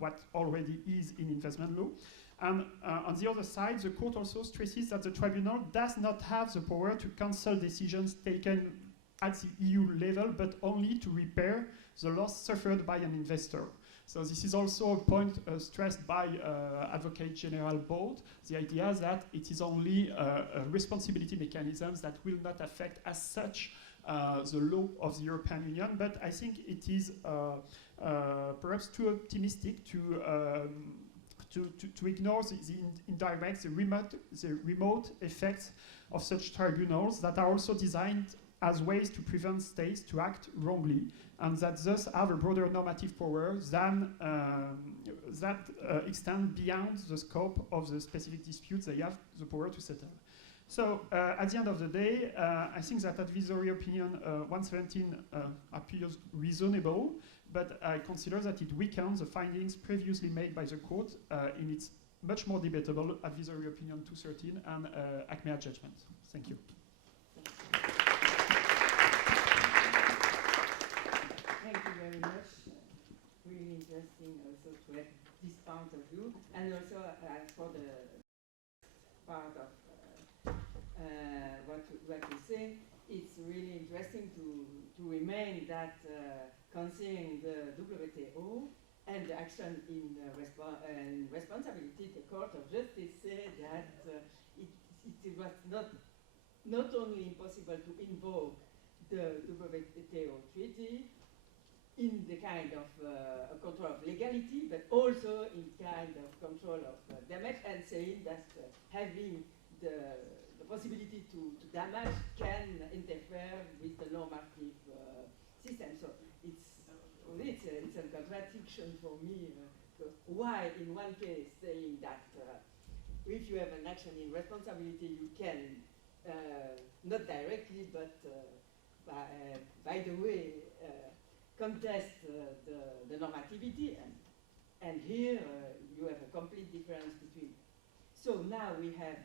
what already is in investment law. And on the other side, the court also stresses that the tribunal does not have the power to cancel decisions taken at the EU level, but only to repair the loss suffered by an investor. So this is also a point stressed by Advocate General Bolt, the idea that it is only responsibility mechanisms that will not affect as such the law of the European Union, but I think it is perhaps too optimistic to ignore the indirect, the remote effects of such tribunals that are also designed as ways to prevent states to act wrongly, and that thus have a broader normative power than that extend beyond the scope of the specific disputes they have the power to settle. So at the end of the day, I think that advisory opinion 117 appears reasonable, but I consider that it weakens the findings previously made by the court in its much more debatable advisory opinion 213 and ACMEA judgment. Thank you. Thank you very much. Really interesting also to have this point of view, and also for the part of what you say, it's really interesting to remain that concerning the WTO and the action in responsibility, the Court of Justice said that it was not only impossible to invoke the WTO treaty in the kind of control of legality, but also in kind of control of damage, and saying that having the possibility to damage can interfere with the normative system. So it's a contradiction for me. Why in one case saying that if you have an action in responsibility, you can not directly, but by the way, contest the normativity, and here you have a complete difference between. So now we have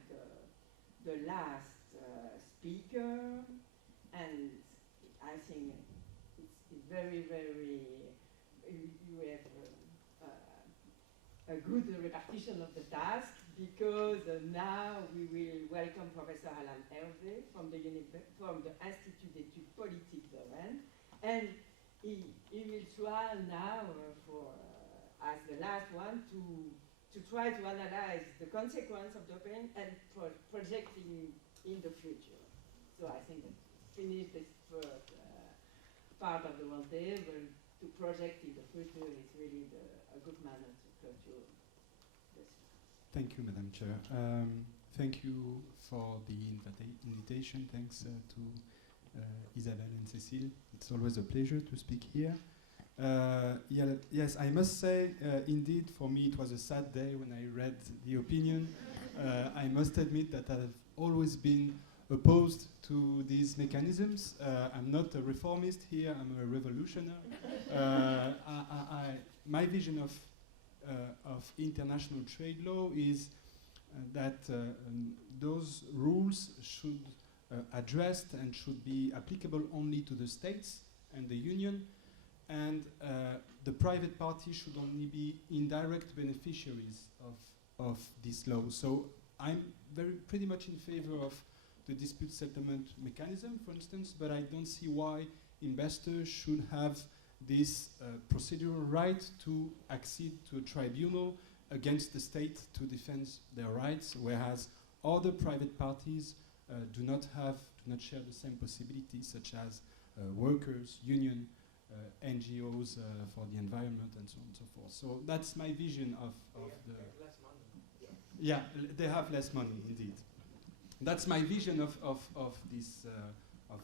the last speaker, and I think it's very, very, you have a good repartition of the task, because now we will welcome Professor Alain Hervé from the Institut d'études politiques de Rennes, and he will try now as the last one to try to analyze the consequence of the opinion and projecting in the future. So I think that finish this first part of the roundtable to project in the future is really a good manner to close this. Thank you, Madam Chair. Thank you for the invitation. Thanks to Isabelle and Cécile. It's always a pleasure to speak here. Yes, I must say, indeed, for me it was a sad day when I read the opinion. I must admit that I've always been opposed to these mechanisms. I'm not a reformist here, I'm a revolutionary. My vision of of international trade law is that those rules should address and should be applicable only to the states and the union, and the private party should only be indirect beneficiaries of this law. So I'm pretty much in favor of the dispute settlement mechanism, for instance, but I don't see why investors should have this procedural right to accede to a tribunal against the state to defend their rights, whereas other private parties do not share the same possibilities, such as workers, union, NGOs for the environment, and so on and so forth. So that's my vision of the. Less money. Yeah, they have less money, indeed. That's my vision of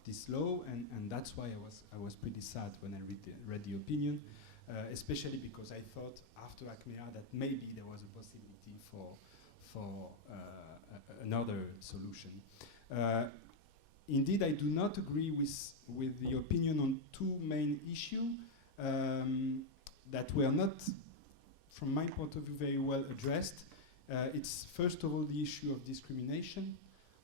this law, and that's why I was pretty sad when I read the opinion, especially because I thought after ACMEA that maybe there was a possibility for another solution. Indeed, I do not agree with the opinion on two main issues that were not, from my point of view, very well addressed. It's first of all the issue of discrimination.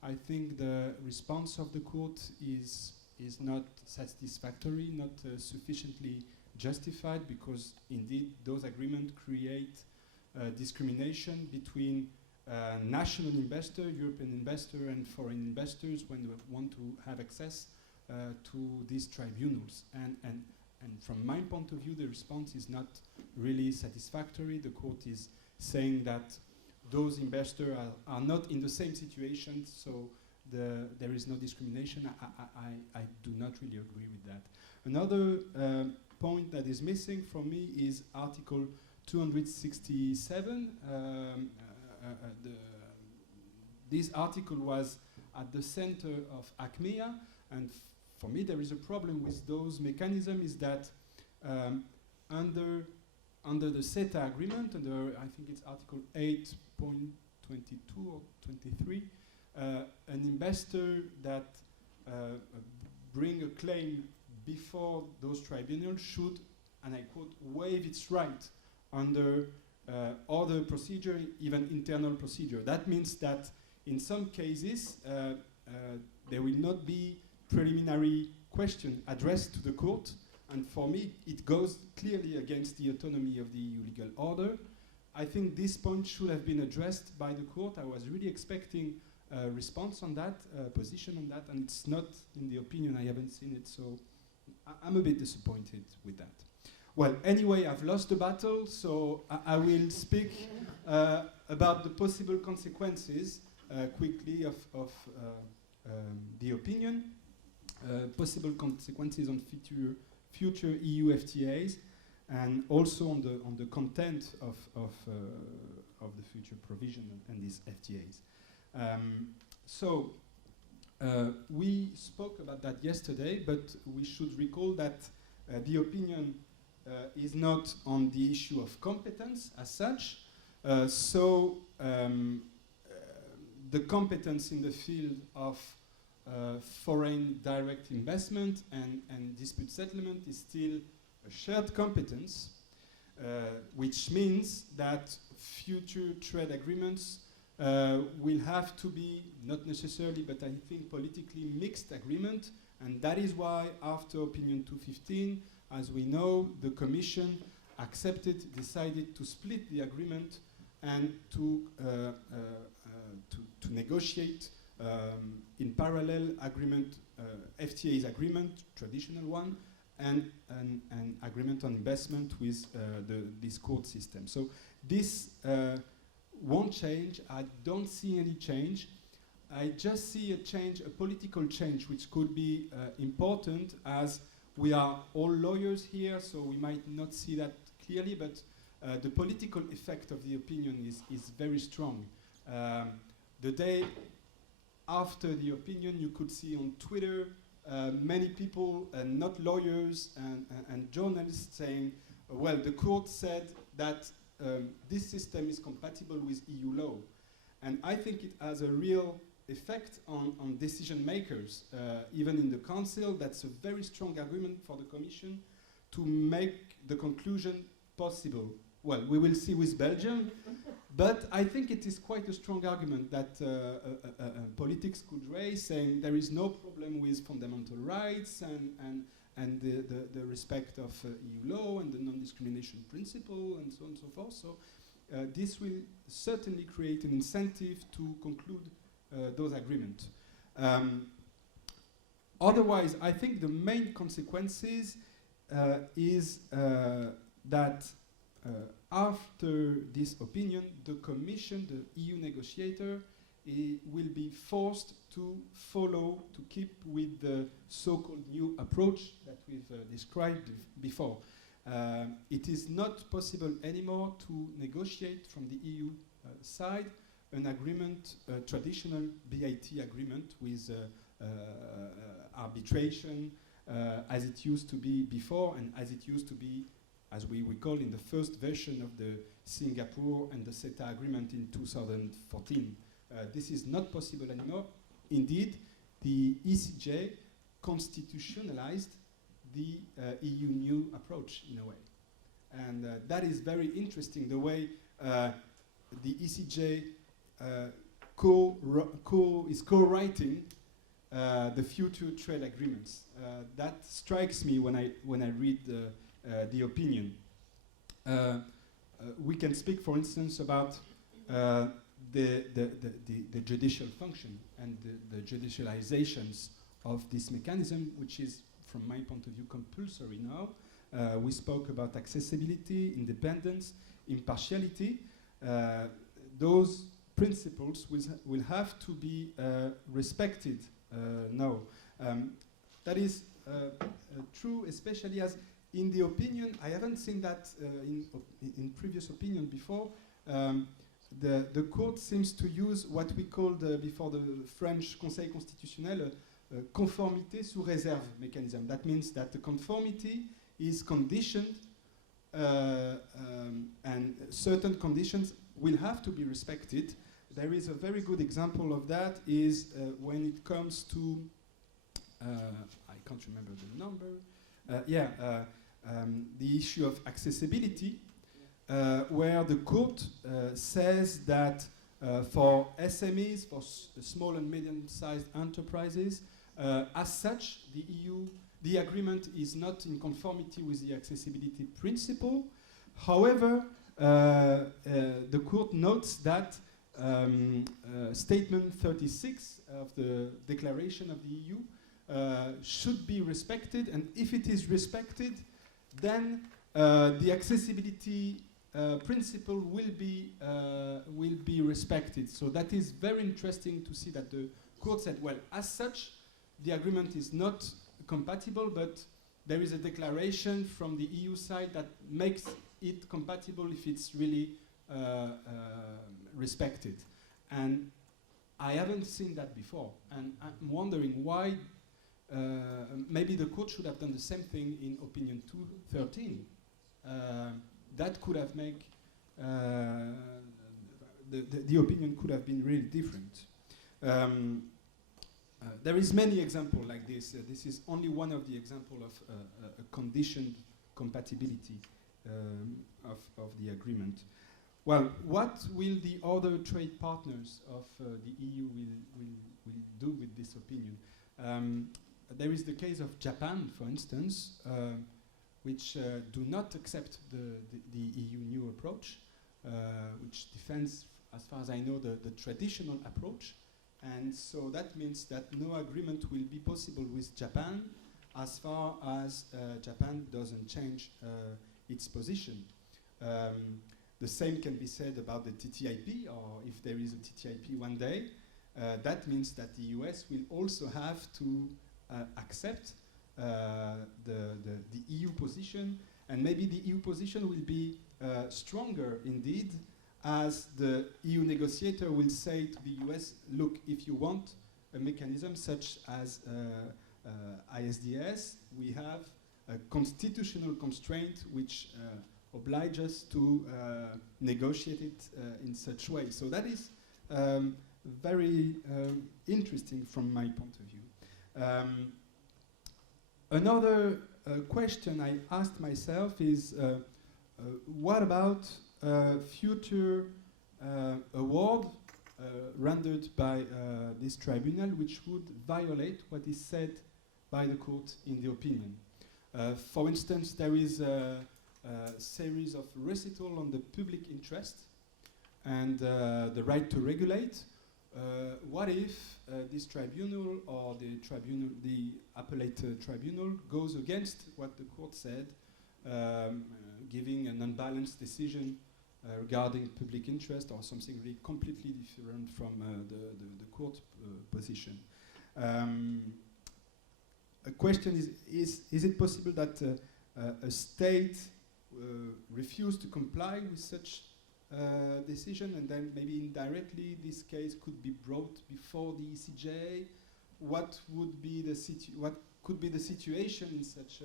I think the response of the court is not satisfactory, not sufficiently justified, because indeed those agreements create discrimination between national investor, European investor, and foreign investors when they want to have access to these tribunals. And from my point of view, the response is not really satisfactory. The court is saying that those investors are not in the same situation, so there is no discrimination. I do not really agree with that. Another point that is missing from me is Article 267. This article was at the center of ACMEA, and for me there is a problem with those mechanisms, is that under the CETA agreement, under I think it's Article 8.22 or 23, an investor that bring a claim before those tribunals should, and I quote, waive its right under other procedure, even internal procedure. That means that in some cases there will not be preliminary question addressed to the court, and for me it goes clearly against the autonomy of the EU legal order. I think this point should have been addressed by the court. I was really expecting a response on that, position on that, and it's not in the opinion. I haven't seen it, so I'm a bit disappointed with that. Well, anyway, I've lost the battle, so I will speak about the possible consequences quickly of the opinion. Possible consequences on future EU FTAs, and also on the content of the future provision and these FTAs. We spoke about that yesterday, but we should recall that the opinion is not on the issue of competence as such. The competence in the field of foreign direct investment and dispute settlement is still a shared competence, which means that future trade agreements will have to be, not necessarily, but I think politically mixed agreement, and that is why after Opinion 215, as we know, the Commission decided to split the agreement and to negotiate in parallel agreement, FTA's agreement, traditional one, and an agreement on investment with this court system. So this won't change. I don't see any change. I just see a political change, which could be important, as we are all lawyers here, so we might not see that clearly, but the political effect of the opinion is very strong. The day after the opinion, you could see on Twitter many people, not lawyers and journalists, saying, well, the court said that this system is compatible with EU law. And I think it has a real effect on decision makers. Even in the Council, that's a very strong argument for the Commission to make the conclusion possible. well, we will see with Belgium, but I think it is quite a strong argument that politics could raise, saying there is no problem with fundamental rights and the respect of EU law and the non-discrimination principle and so on and so forth. So this will certainly create an incentive to conclude those agreements. Otherwise, I think the main consequences is that after this opinion, the Commission, the EU negotiator, will be forced to follow, to keep with the so-called new approach that we've described before. It is not possible anymore to negotiate from the EU side an agreement, a traditional BIT agreement with arbitration as it used to be before and as it used to be, as we recall, in the first version of the Singapore and the CETA agreement in 2014. This is not possible anymore. Indeed, the ECJ constitutionalized the EU new approach in a way. And that is very interesting, the way the ECJ is co-writing the future trade agreements. That strikes me when I read the opinion. We can speak, for instance, about the judicial function and the judicializations of this mechanism, which is, from my point of view, compulsory now. We spoke about accessibility, independence, impartiality. Those principles will have to be respected now. That is true, especially as in the opinion, I haven't seen that in previous opinion before. The court seems to use what we called before the French Conseil constitutionnel conformité sous réserve mechanism. That means that the conformity is conditioned and certain conditions will have to be respected. There is a very good example of that is when it comes to, I can't remember the number, the issue of accessibility, where the court says that for SMEs, for small and medium-sized enterprises, as such, the agreement is not in conformity with the accessibility principle. However, the court notes that Statement 36 of the Declaration of the EU should be respected, and if it is respected, then the accessibility principle will be respected. So that is very interesting to see that the court said, well, as such, the agreement is not compatible, but there is a declaration from the EU side that makes it compatible if it's really respected. And I haven't seen that before, and I'm wondering why maybe the court should have done the same thing in opinion 213. That could have made the opinion could have been really different. There is many examples like this. This is only one of the examples of a conditioned compatibility of the agreement. Well, what will the other trade partners of the EU will do with this opinion? There is the case of Japan, for instance, which do not accept the EU new approach, which defends, as far as I know, the traditional approach. And so that means that no agreement will be possible with Japan as far as Japan doesn't change its position. The same can be said about the TTIP, or if there is a TTIP one day. That means that the US will also have to accept the EU position, and maybe the EU position will be stronger indeed, as the EU negotiator will say to the US, look, if you want a mechanism such as ISDS, we have a constitutional constraint which oblige us to negotiate it in such way. So that is very interesting from my point of view. Another question I asked myself is what about future award rendered by this tribunal which would violate what is said by the court in the opinion? For instance, there is a series of recital on the public interest and the right to regulate. What if this tribunal or the appellate tribunal goes against what the court said, giving an unbalanced decision regarding public interest or something really completely different from the court position? A question is it possible that a state refused to comply with such decision, and then maybe indirectly this case could be brought before the ECJ? What would be the what could be the situation in such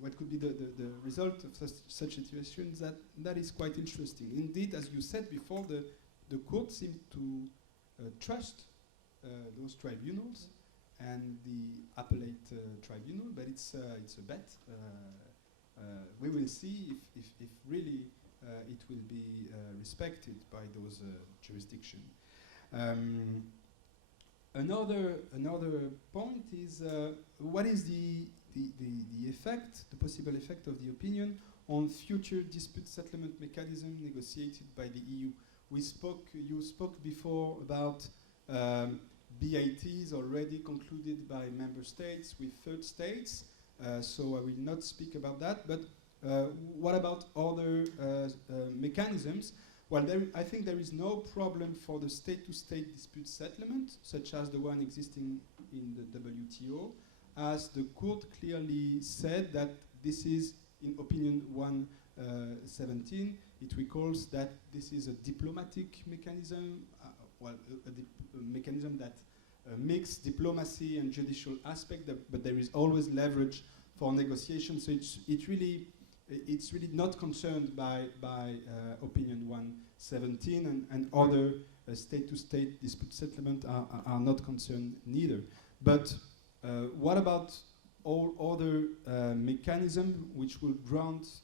what could be the result of such situations? That is quite interesting. Indeed, as you said before, the court seemed to trust those tribunals and the appellate tribunal, but it's a bet. We will see if really it will be respected by those jurisdictions. Another point is what is the effect, the possible effect of the opinion on future dispute settlement mechanism negotiated by the EU? You spoke before about BATs already concluded by member states with third states. So I will not speak about that, but what about other mechanisms? Well, I think there is no problem for the state-to-state dispute settlement, such as the one existing in the WTO, as the court clearly said that this is, in opinion 117, it recalls that this is a diplomatic mechanism, a mechanism that mix diplomacy and judicial aspect, but there is always leverage for negotiation. So it's really not concerned by opinion 117, and other state-to-state dispute settlement are not concerned neither. But what about all other mechanisms which will grant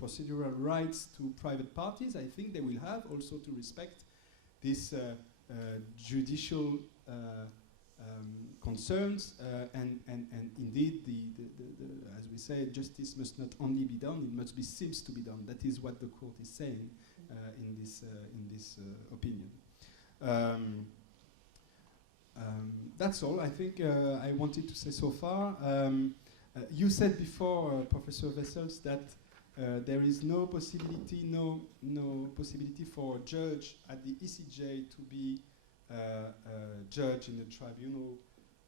procedural rights to private parties? I think they will have also to respect this judicial concerns, and indeed, as we say, justice must not only be done; it seems to be done. That is what the court is saying in this opinion. That's all I think I wanted to say so far. You said before, Professor Wessels, that there is no possibility for a judge at the ECJ to be a judge in a tribunal,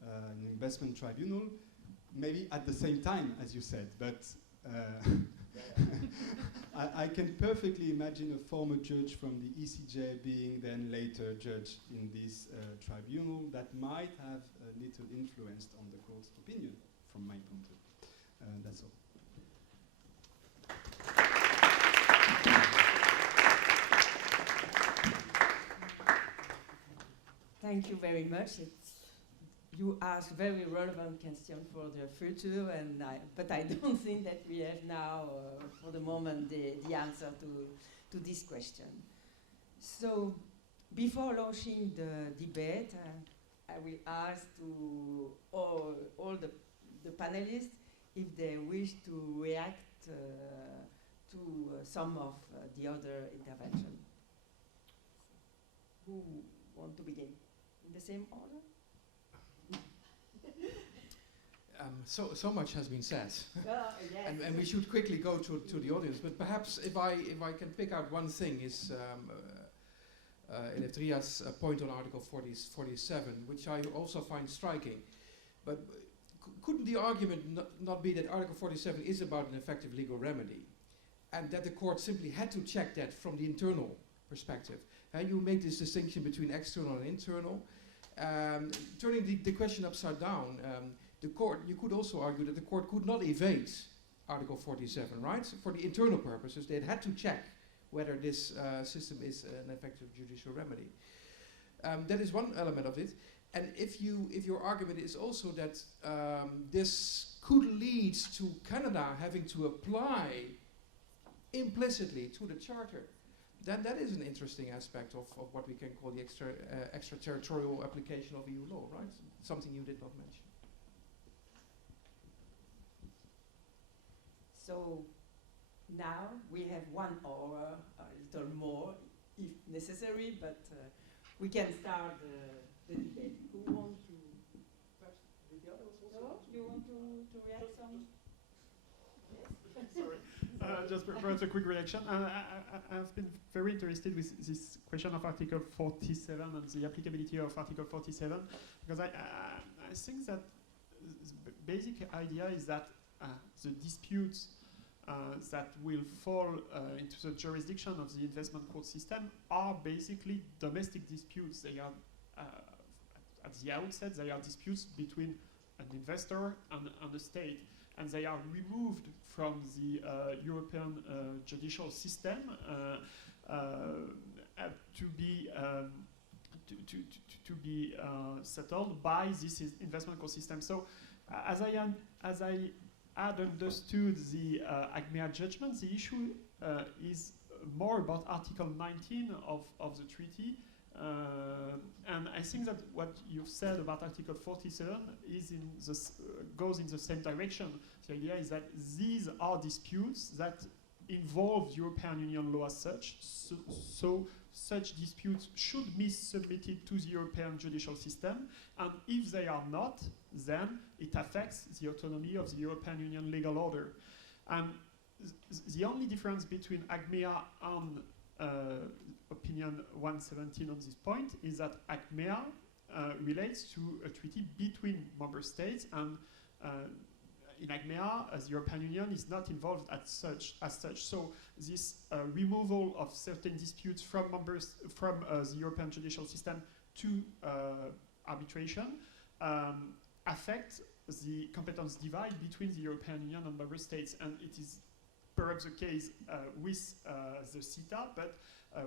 an investment tribunal, maybe at the same time, as you said, but I can perfectly imagine a former judge from the ECJ being then later judge in this tribunal. That might have a little influence on the court's opinion, from my point of view. That's all. Thank you very much. You ask very relevant question for the future, but I don't think that we have now, for the moment, the answer to this question. So, before launching the debate, I will ask to all the panelists if they wish to react to some of the other interventions. Who want to begin? In the same order? So much has been said, Yes. and we should quickly go to the audience. But perhaps if I can pick out one thing is Eletria's point on Article 47, which I also find striking. But couldn't the argument not be that Article 47 is about an effective legal remedy, and that the court simply had to check that from the internal perspective? And you make this distinction between external and internal. Turning the question upside down, the court, you could also argue that the court could not evade Article 47, right? So for the internal purposes, they had to check whether this system is an effective judicial remedy. That is one element of it. And if your argument is also that this could lead to Canada having to apply implicitly to the Charter, then that is an interesting aspect of what we can call the extraterritorial application of EU law, right? Something you did not mention. So now we have 1 hour, a little more if necessary, but we can start the debate. Who wants to? Perhaps the others also? You want to react some? Sorry. Just perhaps a quick reaction. I've been very interested with this question of Article 47 and the applicability of Article 47, because I think that the basic idea is that the disputes that will fall into the jurisdiction of the investment court system are basically domestic disputes. They are, at the outset, they are disputes between an investor and the state, and they are removed from the European judicial system to be settled by this investment court system. So, as I had understood the ACMEA judgment, the issue is more about Article 19 of the treaty. And I think that what you've said about Article 47 is goes in the same direction. The idea is that these are disputes that involve European Union law as such, so such disputes should be submitted to the European judicial system, and if they are not, then it affects the autonomy of the European Union legal order. And the only difference between ACMEA and Opinion 117 on this point is that ACMEA relates to a treaty between member states, and in ACMEA, the European Union is not involved as such. So this removal of certain disputes from the European judicial system to arbitration affects the competence divide between the European Union and member states, and it is perhaps the case with the CETA, but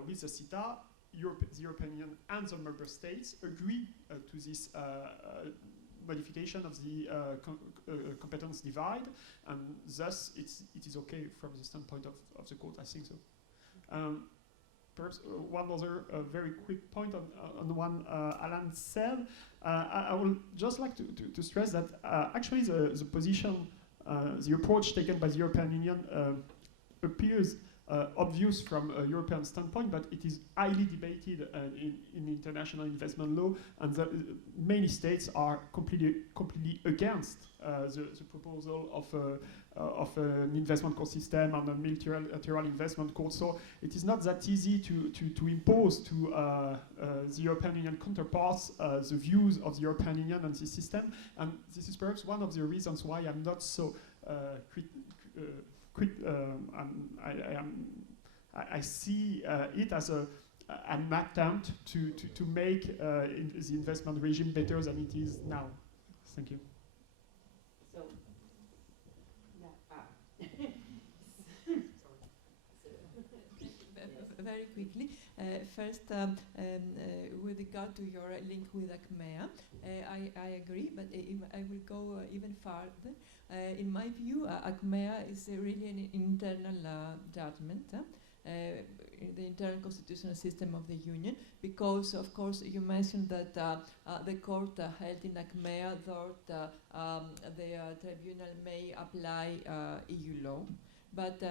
with the CETA, the European Union and the member states agree to this modification of the competence divide, and thus it is okay from the standpoint of the court. I think so. Perhaps one other very quick point on one Alan said. I would just like to stress that actually the position, the approach taken by the European Union appears obvious from a European standpoint, but it is highly debated in international investment law, and many states are completely against the proposal of an investment court system and a multilateral investment court. So it is not that easy to impose to the European Union counterparts the views of the European Union and the system, and this is perhaps one of the reasons why I'm not so I see it as an attempt to make the investment regime better than it is now. Thank you. So, very quickly, first, with regard to your link with ACMEA, I agree, but I will go even farther. In my view, ACMEA is really an internal judgment, the internal constitutional system of the Union, because, of course, you mentioned that the court held in ACMEA thought the tribunal may apply EU law, but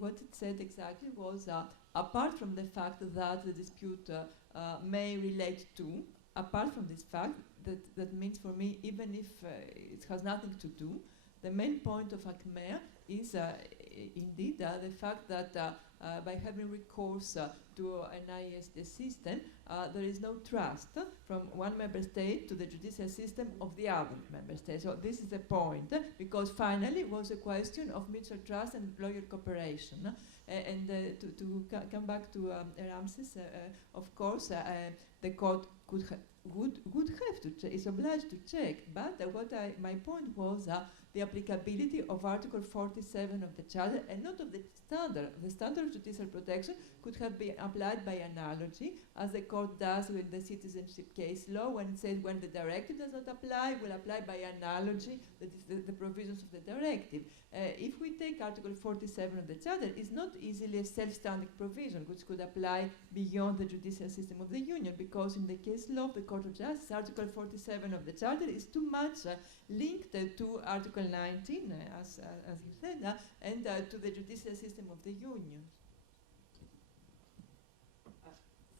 what it said exactly was, apart from the fact that the dispute may relate to, apart from this fact, that means for me, even if it has nothing to do, the main point of ACMEA is indeed the fact that by having recourse to an ISD system, there is no trust from one member state to the judicial system of the other member state. So this is the point, because finally it was a question of mutual trust and loyal cooperation. And to come back to Ramses, of course, the court would have to is obliged to check. But my point was the applicability of Article 47 of the Charter and not of the standard. The standard of judicial protection could have been applied by analogy, as the court does with the citizenship case law, when it says when the directive does not apply, will apply by analogy the provisions of the directive. If we take Article 47 of the Charter, it's not easily a self-standing provision which could apply beyond the judicial system of the Union, because in the case law of the Court of Justice, Article 47 of the Charter is too much linked to Article 19, as you said, and to the judicial system of the Union.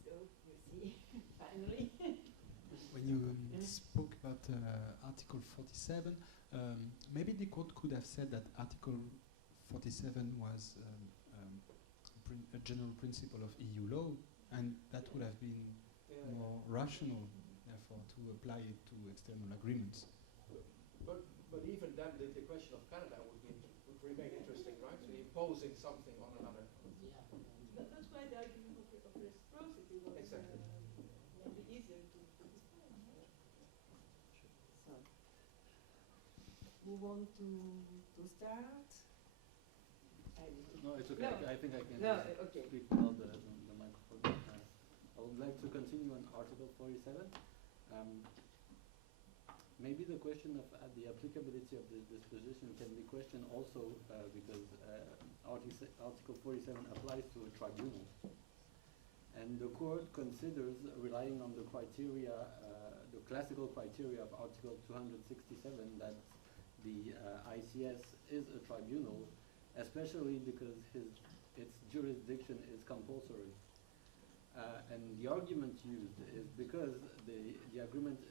So, you see, finally. When you spoke about Article 47, maybe the court could have said that Article 47 was a general principle of EU law, and that would have been more rational, therefore, to apply it to external agreements. But even then, the question of Canada would remain interesting, right? So imposing something on another. That's why the argument of reciprocity was Exactly. maybe easier to describe. So, who want to start? No, it's okay. No. I think I can No, okay. speak without the microphone. I would like to continue on Article 47. Maybe the question of the applicability of this disposition can be questioned also because Article 47 applies to a tribunal. And the court considers, relying on the criteria, the classical criteria of Article 267, that the ICS is a tribunal, especially because its jurisdiction is compulsory. And the argument used is because the agreement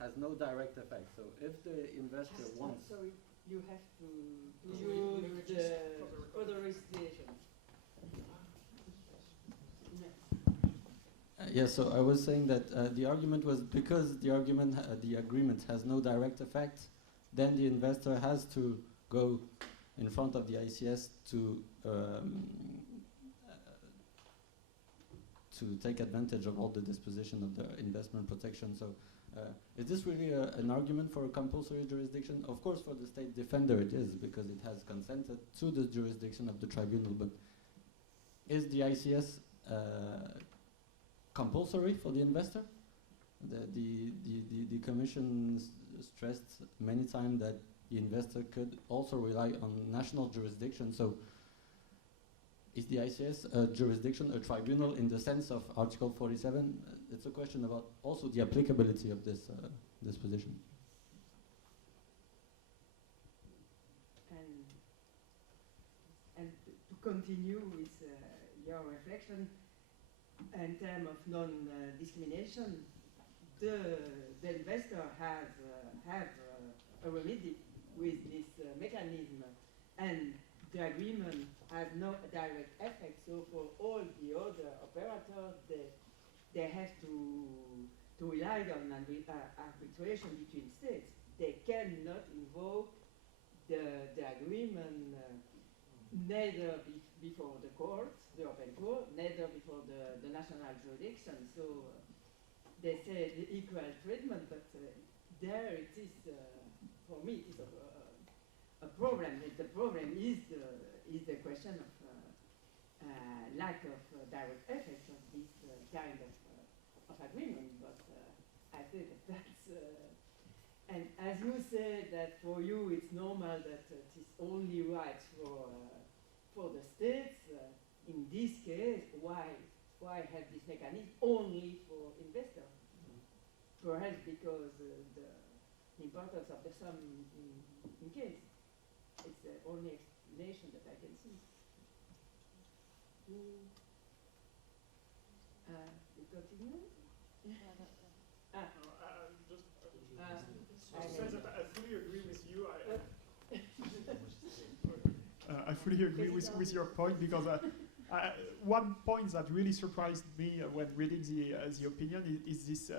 has no direct effect. So if the investor wants... Sorry, you have to use the authorization. Yes, so I was saying that the argument was because the agreement has no direct effect, then the investor has to go in front of the ICS to take advantage of all the disposition of the investment protection. So is this really an argument for a compulsory jurisdiction? Of course, for the state defender it is, because it has consented to the jurisdiction of the tribunal, but is the ICS compulsory for the investor? The Commission stressed many times that the investor could also rely on national jurisdiction. So is the ICS a jurisdiction, a tribunal in the sense of Article 47? It's a question about also the applicability of this disposition. And to continue with your reflection, in terms of non-discrimination, the investor have a remedy with this mechanism, and the agreement has no direct effect. So for all the other operators, they have to rely on arbitration between states. They cannot invoke the agreement neither before the court, the open court, neither before the national jurisdiction. So they say the equal treatment, but there it is, for me, it is a problem. The problem is the question of lack of direct effect of this kind of agreement. But I think that's, and as you say that for you it's normal that it is only right for the states, in this case, why have this mechanism only for investors? Perhaps because the importance of the sum in case. It's the only explanation that I can see. We continue? I fully agree with you. I fully agree with your point, because One point that really surprised me when reading the opinion is this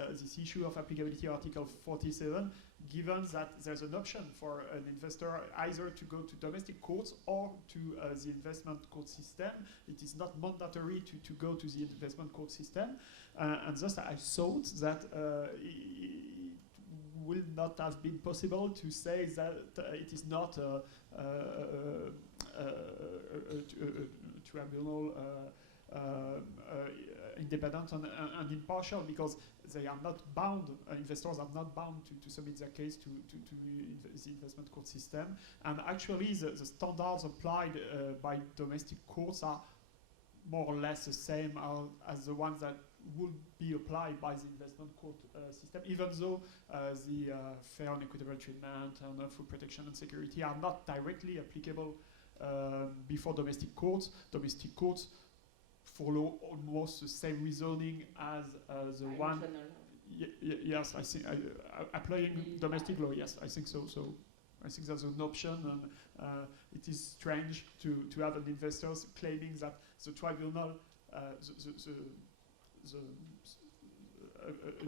issue of applicability of Article 47, given that there's an option for an investor either to go to domestic courts or to the investment court system. It is not mandatory to go to the investment court system. And thus I thought that it will not have been possible to say that it is not a tribunal independent and impartial, because they are not bound, investors are not bound to submit their case to the investment court system. And actually the standards applied by domestic courts are more or less the same as the ones that would be applied by the investment court system, even though the fair and equitable treatment and full protection and security are not directly applicable before domestic courts. Domestic courts follow almost the same reasoning as the one. Yes, I think applying domestic law. Yes, I think so. So I think that's an option, and it is strange to have an investors claiming that the tribunal, a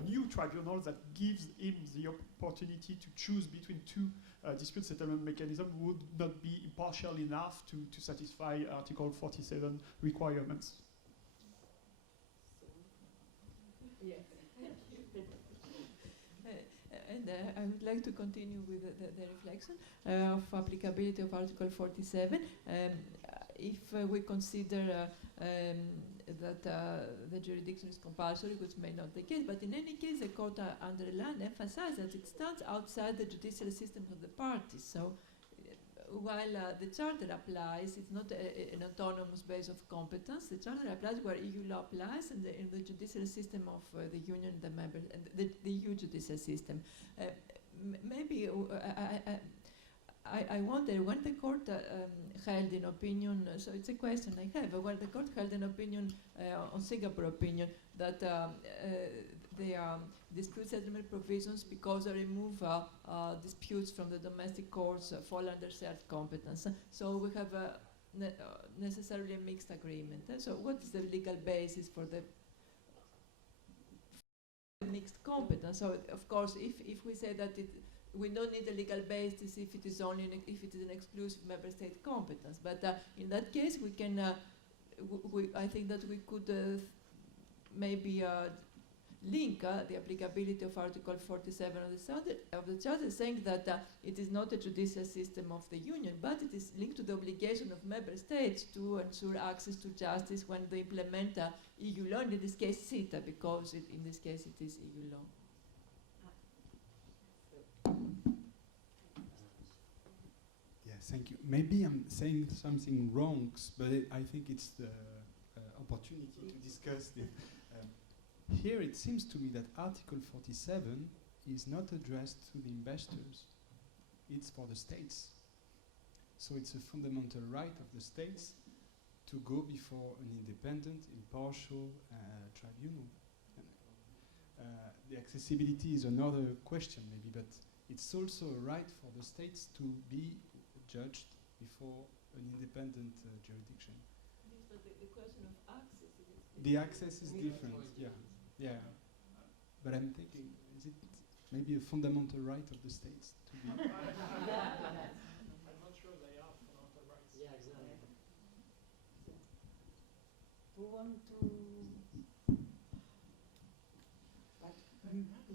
new tribunal that gives him the opportunity to choose between two dispute settlement mechanisms would not be impartial enough to satisfy Article 47 requirements. Yes. And I would like to continue with the reflection of applicability of Article 47. If we consider that the jurisdiction is compulsory, which may not be the case, but in any case, the court underlined, emphasized that it stands outside the judicial system of the parties. So while the Charter applies, it's not an autonomous base of competence. The Charter applies where EU law applies, and in the judicial system of the Union, the member, and the EU judicial system. Maybe I wonder when the court held an opinion. So it's a question I have. When the court held an opinion on Singapore opinion that the dispute settlement provisions, because they remove disputes from the domestic courts, fall under shared competence. So we have necessarily a mixed agreement. So what is the legal basis for the mixed competence? So of course, if we say that we don't need a legal basis if it is only if it is an exclusive member state competence. But in that case, we can. I think that we could maybe link the applicability of Article 47 of the Charter, saying that it is not a judicial system of the Union, but it is linked to the obligation of member states to ensure access to justice when they implement EU law, and in this case CETA, because in this case it is EU law. Thank you. Maybe I'm saying something wrong, but I think it's the opportunity to discuss it. Here it seems to me that Article 47 is not addressed to the investors. It's for the states. So it's a fundamental right of the states to go before an independent, impartial tribunal. The accessibility is another question maybe, but it's also a right for the states to be judged before an independent jurisdiction. Yes, but the question of access is the access is different, yeah. But I'm thinking, is it maybe a fundamental right of the states to be? I'm not sure they are fundamental rights. Yeah, exactly. Who want to?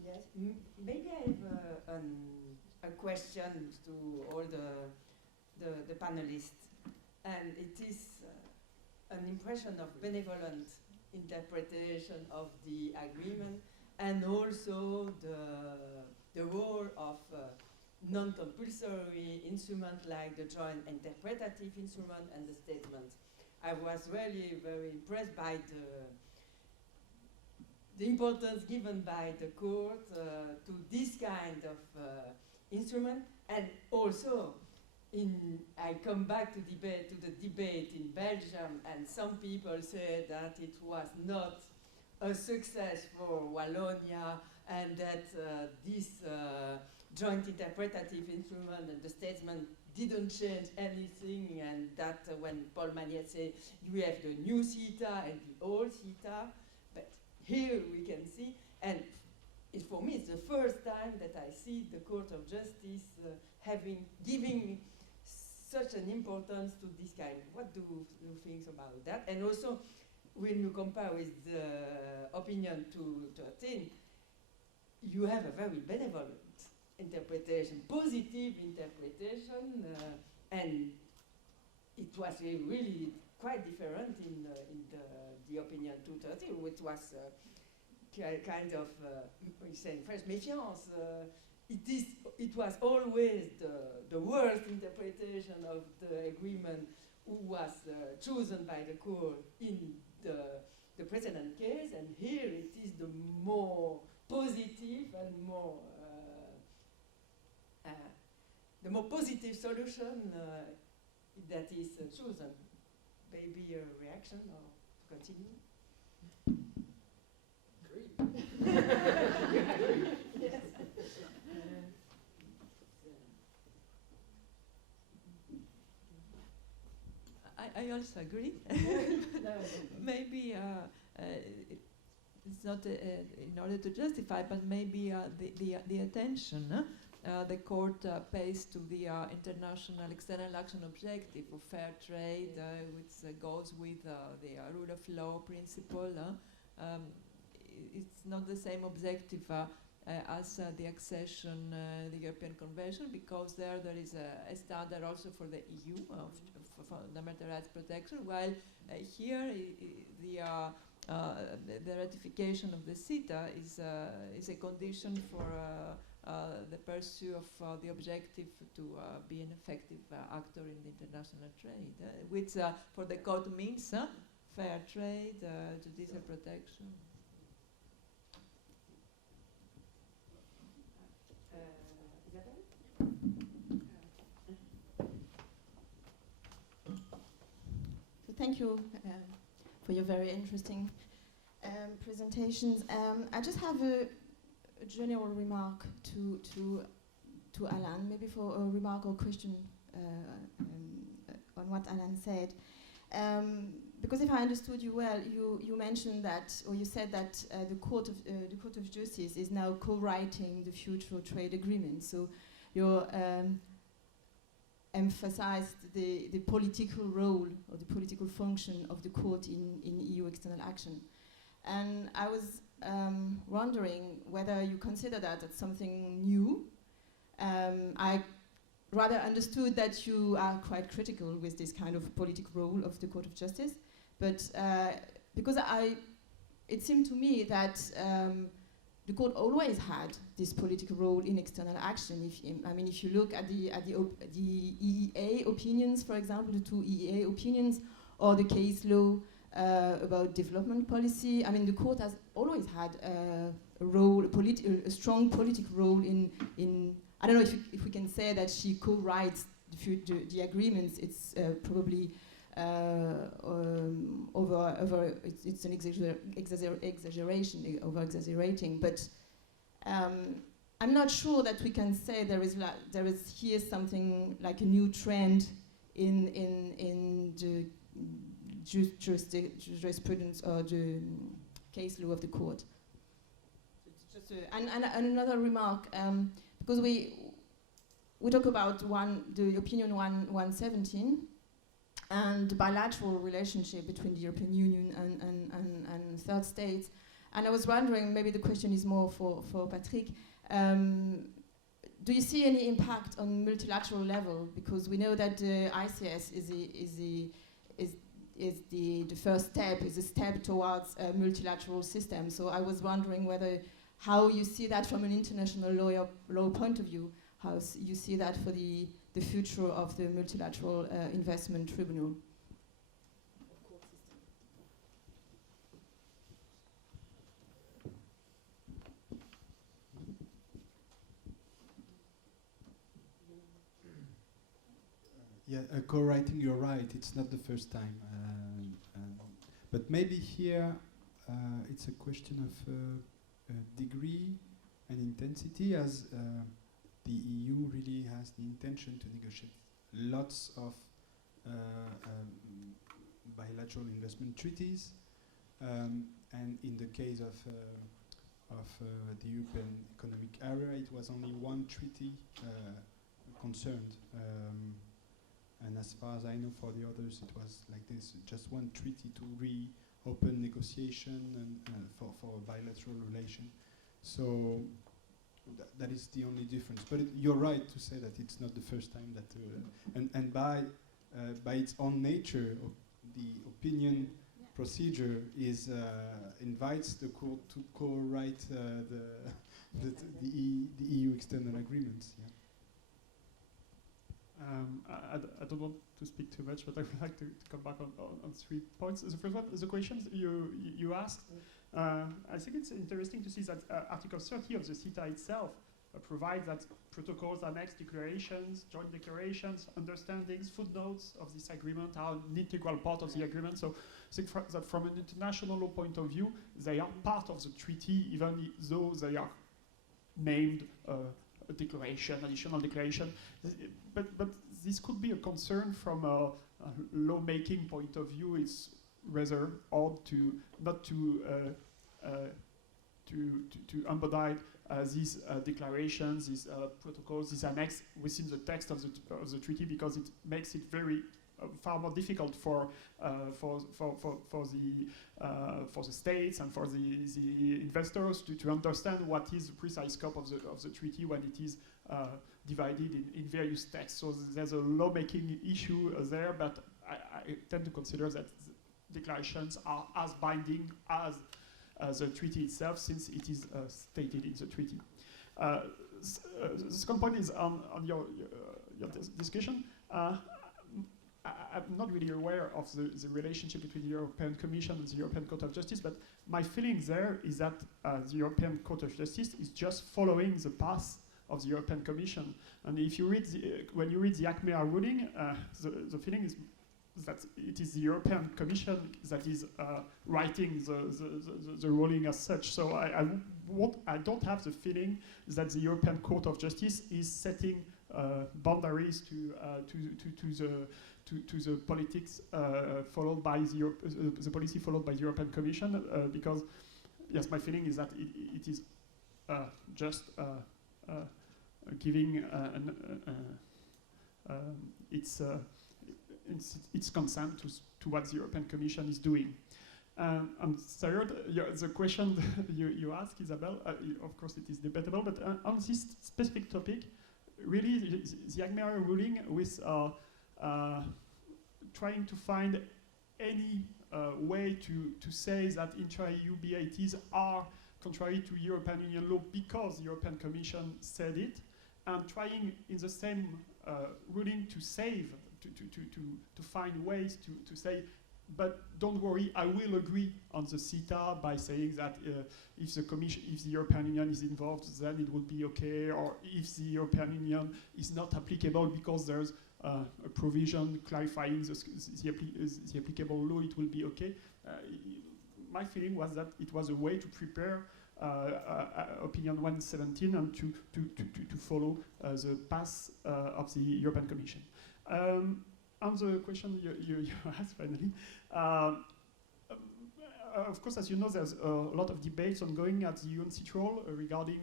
Yes. Maybe I have a question to all the panelists, and it is an impression of benevolent interpretation of the agreement, and also the role of non-compulsory instrument like the joint interpretative instrument and the statement. I was really very impressed by the importance given by the court to this kind of instrument, and also I come back to the debate in Belgium, and some people say that it was not a success for Wallonia, and that this joint interpretative instrument, and the statesman didn't change anything, and that when Paul Magnette said we have the new CETA and the old CETA, but here we can see, and for me it's the first time that I see the Court of Justice giving such an importance to this kind. What do you think about that? And also, when you compare with the opinion 213, you have a very benevolent interpretation, positive interpretation, and it was really quite different in the opinion 230, which was kind of, we say in French, méfiance. It was always the worst interpretation of the agreement who was chosen by the court in the precedent case, and here it is the more positive and more the more positive solution that is chosen. Maybe a reaction or to continue? Agree. Yes. I also agree. No. Maybe it's not in order to justify, but maybe the attention the court pays to the international external action objective of fair trade, which goes with the rule of law principle. It's not the same objective as the accession, the European Convention, because there is a standard also for the EU of fundamental rights protection, while here the ratification of the CETA is a condition for the pursuit of the objective to be an effective actor in the international trade, which for the court means fair trade, judicial protection. Thank you for your very interesting presentations. I just have a general remark to Alain, maybe for a remark or question on what Alain said. Because if I understood you well, you mentioned that, or you said that the Court of Justice is now co-writing the future trade agreement. So you emphasized the political role or the political function of the court in EU external action. And I was wondering whether you consider that as something new. I rather understood that you are quite critical with this kind of political role of the Court of Justice, but because it seemed to me that the court always had this political role in external action. If you look at the EEA opinions, for example, the 2 EEA opinions, or the case law about development policy, the court has always had a strong political role in. I don't know if we can say that she co-writes the agreements. It's probably it's an exaggeration, over-exaggerating, but I'm not sure that we can say there is here something like a new trend in the jurisprudence or the case law of the court. It's just and another remark, because we talk about the opinion 117 and the bilateral relationship between the European Union and third states. And I was wondering, maybe the question is more for Patrick, do you see any impact on multilateral level? Because we know that the ICS is the first step, is a step towards a multilateral system. So I was wondering how you see that from an international law point of view, how you see that for the future of the multilateral investment tribunal. Yeah, co-writing, you're right, it's not the first time. But maybe here it's a question of degree and intensity, as the EU really has the intention to negotiate lots of bilateral investment treaties, and in the case of the European Economic Area, it was only one treaty concerned, and as far as I know, for the others, it was like this: just one treaty to reopen negotiation and for a bilateral relation. So that is the only difference. But you're right to say that it's not the first time that, and by its own nature, the opinion procedure is invites the court to co-write the EU external agreements. Yeah. I don't want to speak too much, but I would like to come back on 3 points. The first one, the questions you asked. I think it's interesting to see that Article 30 of the CETA itself provides that protocols, annex declarations, joint declarations, understandings, footnotes of this agreement are an integral part of the agreement. So I think that from an international law point of view, they are part of the treaty, even though they are named a declaration, additional declaration. But this could be a concern from a lawmaking point of view. It's rather odd to not to embody these declarations, these protocols, these annex within the text of the treaty, because it makes it very far more difficult for the states and for the investors to understand what is the precise scope of the treaty when it is divided in various texts. So there's a lawmaking issue there, but I tend to consider that declarations are as binding as the treaty itself, since it is stated in the treaty. The second point is on your discussion. I'm not really aware of the relationship between the European Commission and the European Court of Justice, but my feeling there is that the European Court of Justice is just following the path of the European Commission. And if you read when you read the ACMEA ruling, the feeling is that it is the European Commission that is writing the ruling as such. So I don't have the feeling that the European Court of Justice is setting boundaries to the politics followed by the policy followed by the European Commission, because yes, my feeling is that it is just giving its consent to what the European Commission is doing. And third, the question you ask, Isabel, of course it is debatable, but on this specific topic, really the ACMEA ruling with trying to find any way to say that intra-EU BATs are contrary to European Union law because the European Commission said it, and trying in the same ruling to save, to find ways to say, but don't worry, I will agree on the CETA by saying that if the European Union is involved, then it would be okay, or if the European Union is not applicable because there's a provision clarifying the applicable law, it will be okay. My feeling was that it was a way to prepare Opinion 117 and to follow the path of the European Commission. On the question you asked finally, of course, as you know, there's a lot of debates ongoing at the UNCITRAL regarding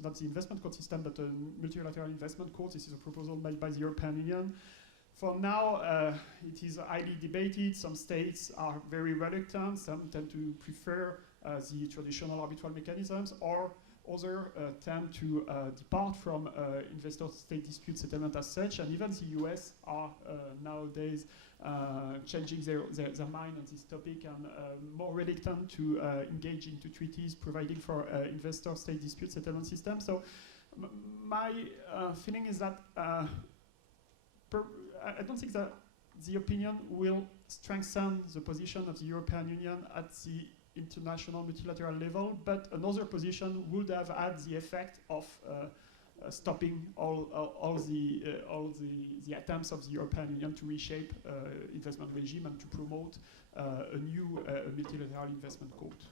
not the investment court system, but a multilateral investment court. This is a proposal made by the European Union. For now, it is highly debated. Some states are very reluctant. Some tend to prefer the traditional arbitral mechanisms, or others tend to depart from investor-state dispute settlement as such. And even the US are nowadays changing their mind on this topic and more reluctant to engage into treaties providing for investor-state dispute settlement system. So my feeling is that I don't think that the opinion will strengthen the position of the European Union at the international multilateral level, but another position would have had the effect of stopping all the attempts of the European Union to reshape investment regime and to promote a new multilateral investment court.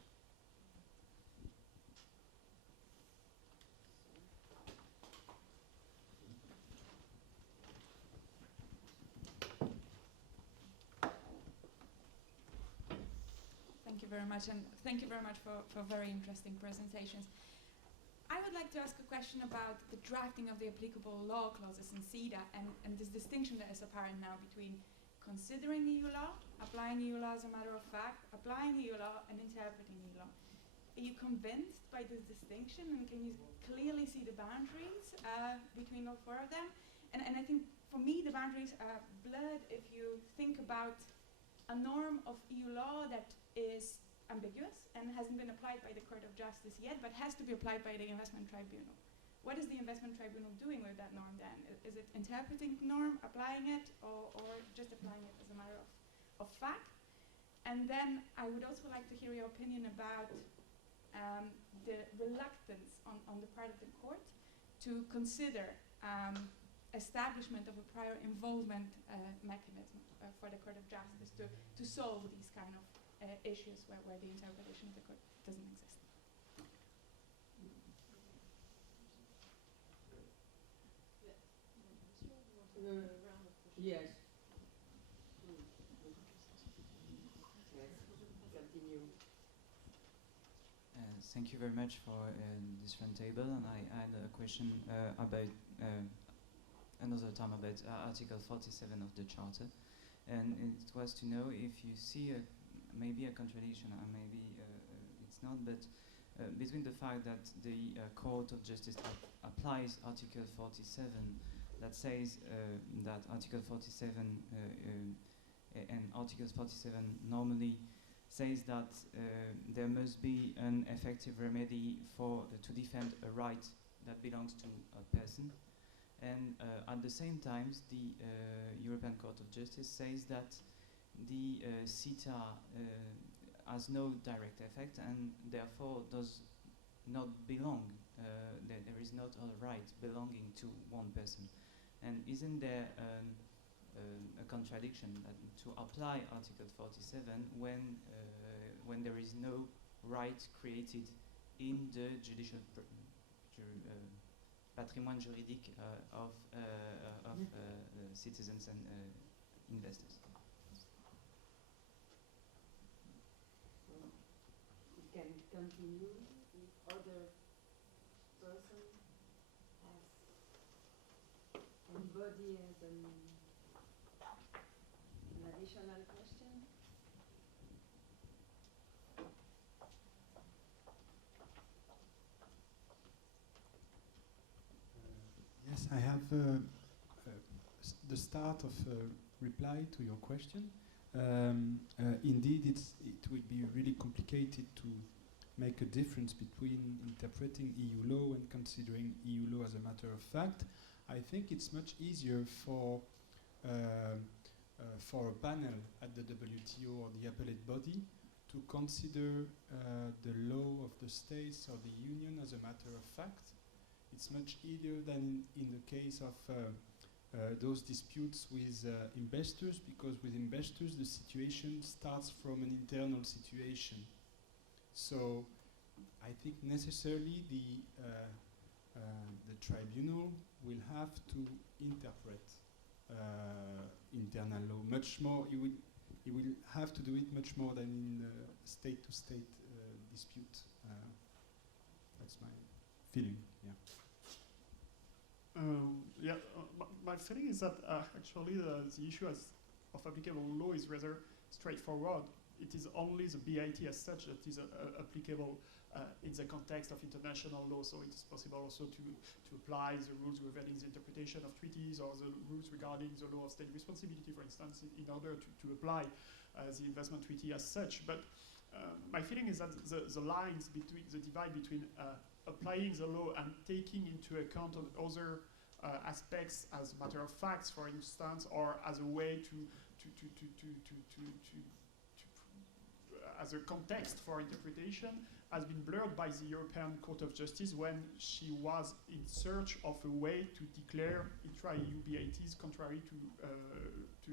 Thank you very much, and thank you very much for very interesting presentations. I would like to ask a question about the drafting of the applicable law clauses in CETA and this distinction that is apparent now between considering EU law, applying EU law as a matter of fact, applying EU law, and interpreting EU law. Are you convinced by this distinction, and can you clearly see the boundaries between all four of them? And I think for me the boundaries are blurred if you think about a norm of EU law that is ambiguous and hasn't been applied by the Court of Justice yet, but has to be applied by the Investment Tribunal. What is the Investment Tribunal doing with that norm then? Is it interpreting the norm, applying it, or just applying it as a matter of fact? And then I would also like to hear your opinion about the reluctance on the part of the court to consider establishment of a prior involvement mechanism for the Court of Justice to solve these kind of issues where the interpretation of the court doesn't exist. Yes. Yes, continue. Thank you very much for this roundtable, and I had a question about another time about Article 47 of the Charter, and it was to know if you see maybe a contradiction, and maybe it's not, but between the fact that the Court of Justice applies Article 47, that says that Article 47 and Article 47 normally says that there must be an effective remedy to defend a right that belongs to a person, and at the same time the European Court of Justice says that the CETA has no direct effect and therefore does not belong, there is not a right belonging to one person. And isn't there a contradiction to apply Article 47 when there is no right created in the judicial patrimoine juridique of citizens and investors? We can continue if other person has, anybody has an additional question? Yes, I have the start of a reply to your question. Indeed, it will be really complicated to make a difference between interpreting EU law and considering EU law as a matter of fact. I think it's much easier for a panel at the WTO or the appellate body to consider the law of the states or the union as a matter of fact. It's much easier than in the case of those disputes with investors, because with investors the situation starts from an internal situation. So I think necessarily the tribunal will have to interpret internal law much more. It will have to do it much more than in state-to-state dispute. That's my feeling. Yeah. My feeling is that actually the issue of applicable law is rather straightforward. It is only the BIT as such that is applicable in the context of international law. So it is possible also to apply the rules regarding the interpretation of treaties or the rules regarding the law of state responsibility, for instance, in order to apply the investment treaty as such. But my feeling is that the lines between the divide between applying the law and taking into account of other aspects as a matter of facts, for instance, or as a way as a context for interpretation, has been blurred by the European Court of Justice when she was in search of a way to declare intra-EU BITs contrary to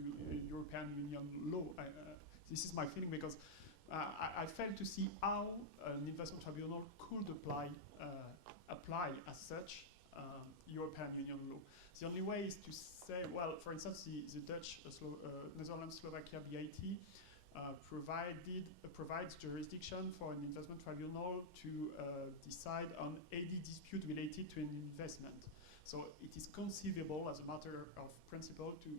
European Union law. This is my feeling, because I fail to see how an investment tribunal could apply as such European Union law. The only way is to say, well, for instance, the Dutch, Netherlands, Slovakia BIT provides jurisdiction for an investment tribunal to decide on any dispute related to an investment. So it is conceivable as a matter of principle to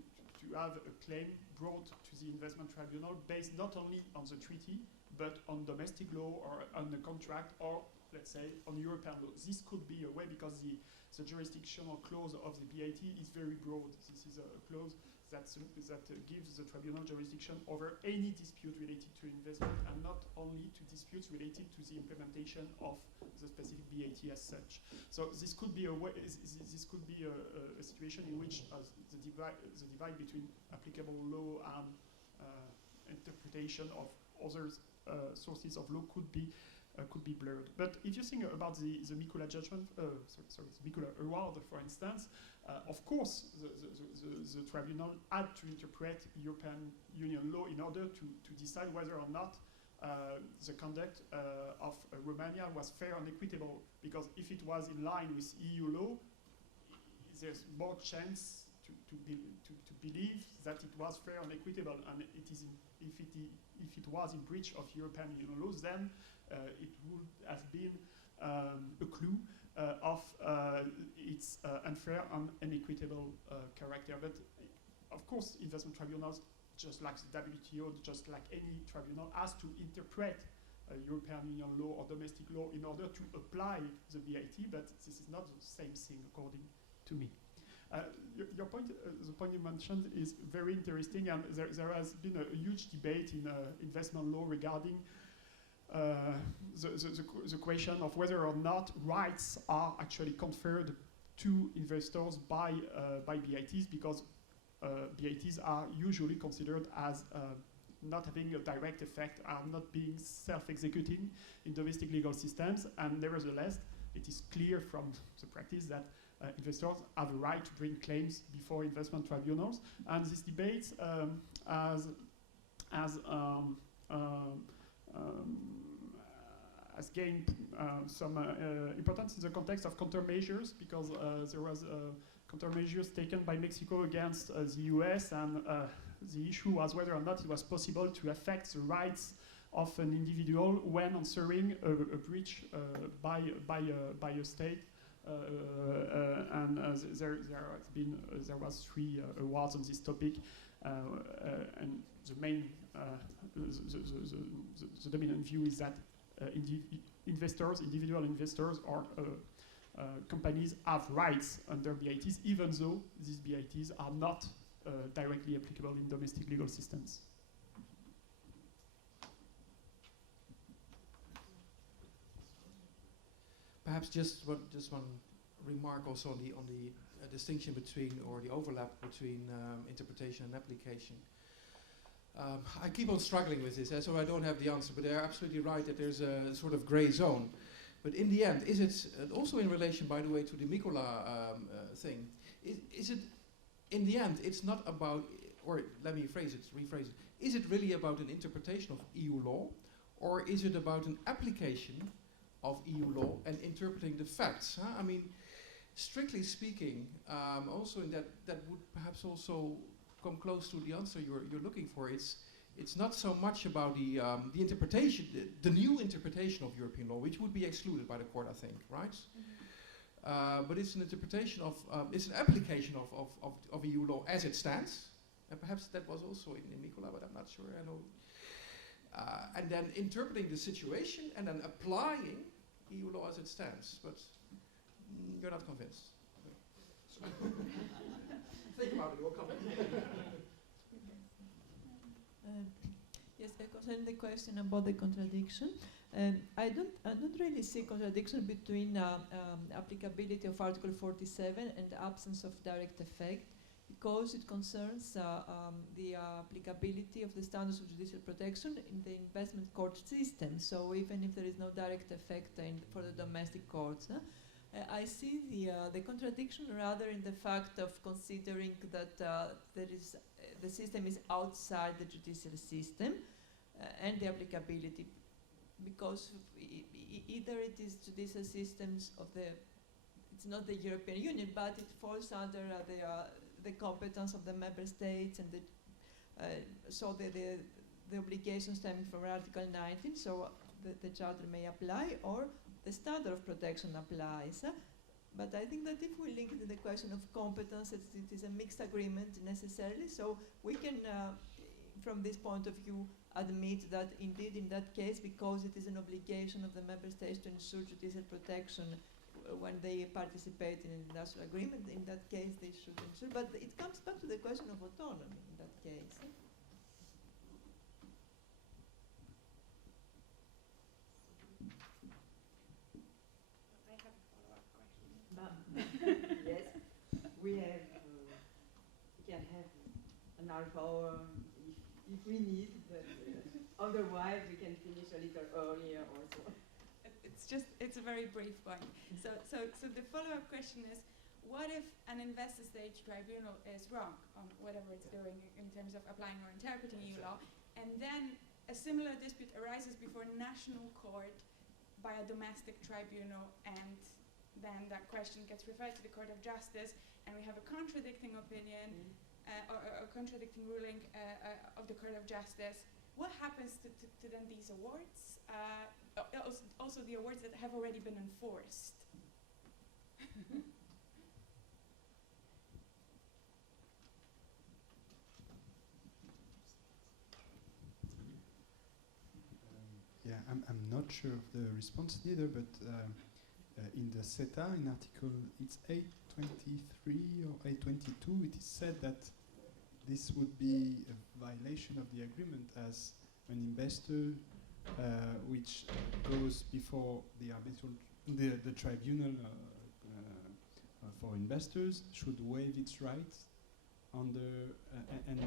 have a claim brought to the investment tribunal based not only on the treaty, but on domestic law or on the contract, or let's say on European law. This could be a way, because the jurisdictional clause of the BAT is very broad. This is a clause that gives the tribunal jurisdiction over any dispute related to investment, and not only to disputes related to the implementation of the specific BAT as such. So this could be a way. This could be a situation in which the divide between applicable law and interpretation of other sources of law could be blurred. But if you think about the Mikula judgment, the Mikula award, for instance, of course, the tribunal had to interpret European Union law in order to decide whether or not the conduct of Romania was fair and equitable. Because if it was in line with EU law, there's more chance to believe that it was fair and equitable. And if it was in breach of European Union laws, then it would have been a clue of its unfair and inequitable character. But of course, investment tribunals, just like the WTO, just like any tribunal, has to interpret European Union law or domestic law in order to apply the BAT, but this is not the same thing, according to me. Your point, the point you mentioned, is very interesting, and there has been a huge debate in investment law regarding the question of whether or not rights are actually conferred to investors by BATs, because BATs are usually considered as not having a direct effect, are not being self-executing in domestic legal systems, and nevertheless, it is clear from the practice that investors have a right to bring claims before investment tribunals, and this debate has gained some importance in the context of countermeasures, because there was countermeasures taken by Mexico against the US, and the issue was whether or not it was possible to affect the rights of an individual when answering a breach by a state. And there was 3 awards on this topic, and the main the dominant view is that individual investors or companies have rights under BATs, even though these BATs are not directly applicable in domestic legal systems. Perhaps just one remark also on the distinction between, or the overlap between interpretation and application. I keep on struggling with this, so I don't have the answer, but they're absolutely right that there's a sort of gray zone. But in the end, is it, also in relation, by the way, to the Mikula thing, is it, in the end, it's not about, or let me rephrase it, is it really about an interpretation of EU law, or is it about an application of EU law and interpreting the facts? Huh? I mean, strictly speaking, also in that would perhaps also come close to the answer you're looking for. It's not so much about the interpretation, the new interpretation of European law, which would be excluded by the court, I think, right? Mm-hmm. But it's an interpretation of, it's an application of EU law as it stands, and perhaps that was also in Mikula, but I'm not sure. I know. And then interpreting the situation and then applying EU law as it stands, but you're not convinced. Think about it, you'll come in. Yes, concerning the question about the contradiction, I don't really see contradiction between applicability of Article 47 and the absence of direct effect, because it concerns the applicability of the standards of judicial protection in the investment court system. So even if there is no direct effect for the domestic courts, I see the contradiction rather in the fact of considering that the system is outside the judicial system and the applicability, because either it is judicial systems of it's not the European Union, but it falls under the competence of the member states, and so the obligations stemming from Article 19, so the Charter may apply, or the standard of protection applies. But I think that if we link it to the question of competence, it is a mixed agreement necessarily, so we can, from this point of view, admit that indeed in that case, because it is an obligation of the member states to ensure judicial protection when they participate in an industrial agreement, in that case they should ensure. But it comes back to the question of autonomy in that case. I have a follow-up question. Yes, we have. We can have an half hour if we need, but otherwise we can finish a little earlier also. It's a very brief one. So the follow-up question is, what if an investor state tribunal is wrong on whatever it's doing in terms of applying or interpreting EU law, and then a similar dispute arises before national court by a domestic tribunal, and then that question gets referred to the Court of Justice, and we have a contradicting opinion or a contradicting ruling of the Court of Justice. What happens to then these awards? Also the awards that have already been enforced. Yeah, I'm not sure of the response neither, but in the CETA, in article, it's 823 or 822, it is said that this would be a violation of the agreement as an investor which goes before the arbitral, the tribunal for investors should waive its rights under and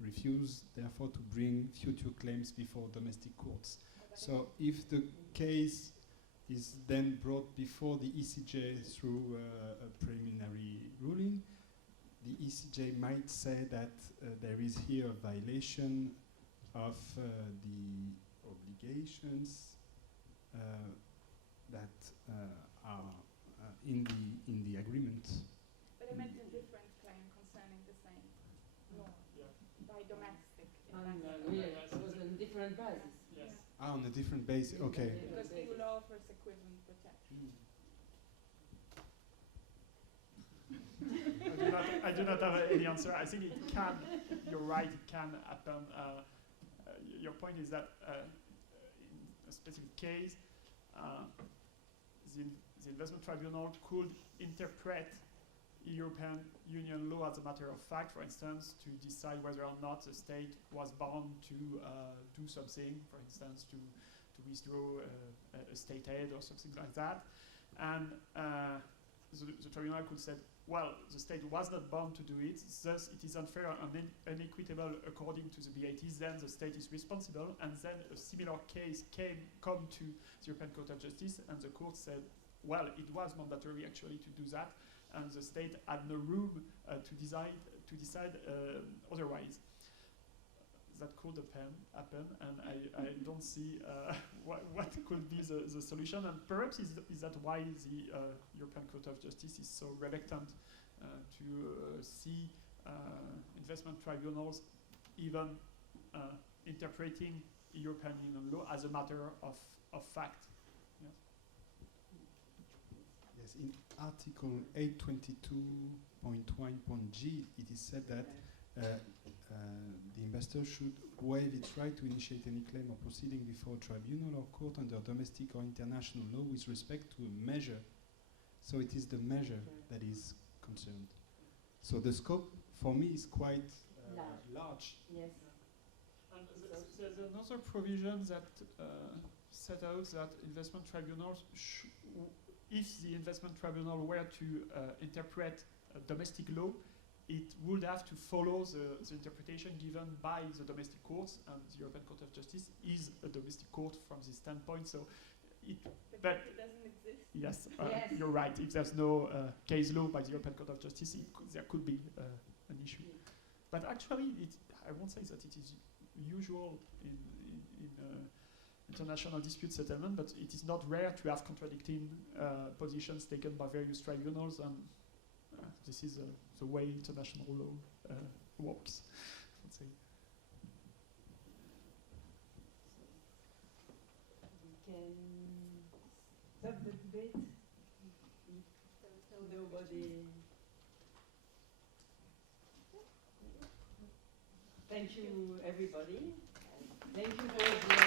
refuse therefore to bring future claims before domestic courts. So if the case is then brought before the ECJ through a preliminary ruling, the ECJ might say that there is here a violation of the obligations that are in the agreement. But I meant a different claim concerning the same law by domestic. It was on different basis. Yes. Ah, on a different basis. Okay. Because EU law offers equivalent protection. I do not have any answer. I think it can, you're right, it can happen. Your point is that in a specific case, the investment tribunal could interpret European Union law as a matter of fact, for instance, to decide whether or not the state was bound to do something, for instance, to withdraw a state aid or something like that. And the tribunal could say, well, the state was not bound to do it, thus it is unfair and unequitable according to the BATs, then the state is responsible, and then a similar case come to the European Court of Justice, and the court said, well, it was mandatory actually to do that, and the state had no room to decide otherwise. That could happen, and I don't see what could be the solution, and perhaps is that why the European Court of Justice is so reluctant to see investment tribunals even interpreting European Union law as a matter of fact. Yes, in Article 822.1.g, it is said that the investor should waive its right to initiate any claim or proceeding before a tribunal or court under domestic or international law with respect to a measure. So it is the measure that is concerned. So the scope, for me, is quite large. Yes. And there's another provision that set out that investment tribunals, if the investment tribunal were to interpret domestic law, it would have to follow the interpretation given by the domestic courts, and the European Court of Justice is a domestic court from this standpoint. So, but it doesn't exist. Yes, Yes. You're right. If there's no case law by the European Court of Justice, there could be an issue. But actually, I won't say that it is usual in international dispute settlement, but it is not rare to have contradicting positions taken by various tribunals, and this is the way international law works. Let's say. bit? Nobody. Thank you, everybody. And thank you for your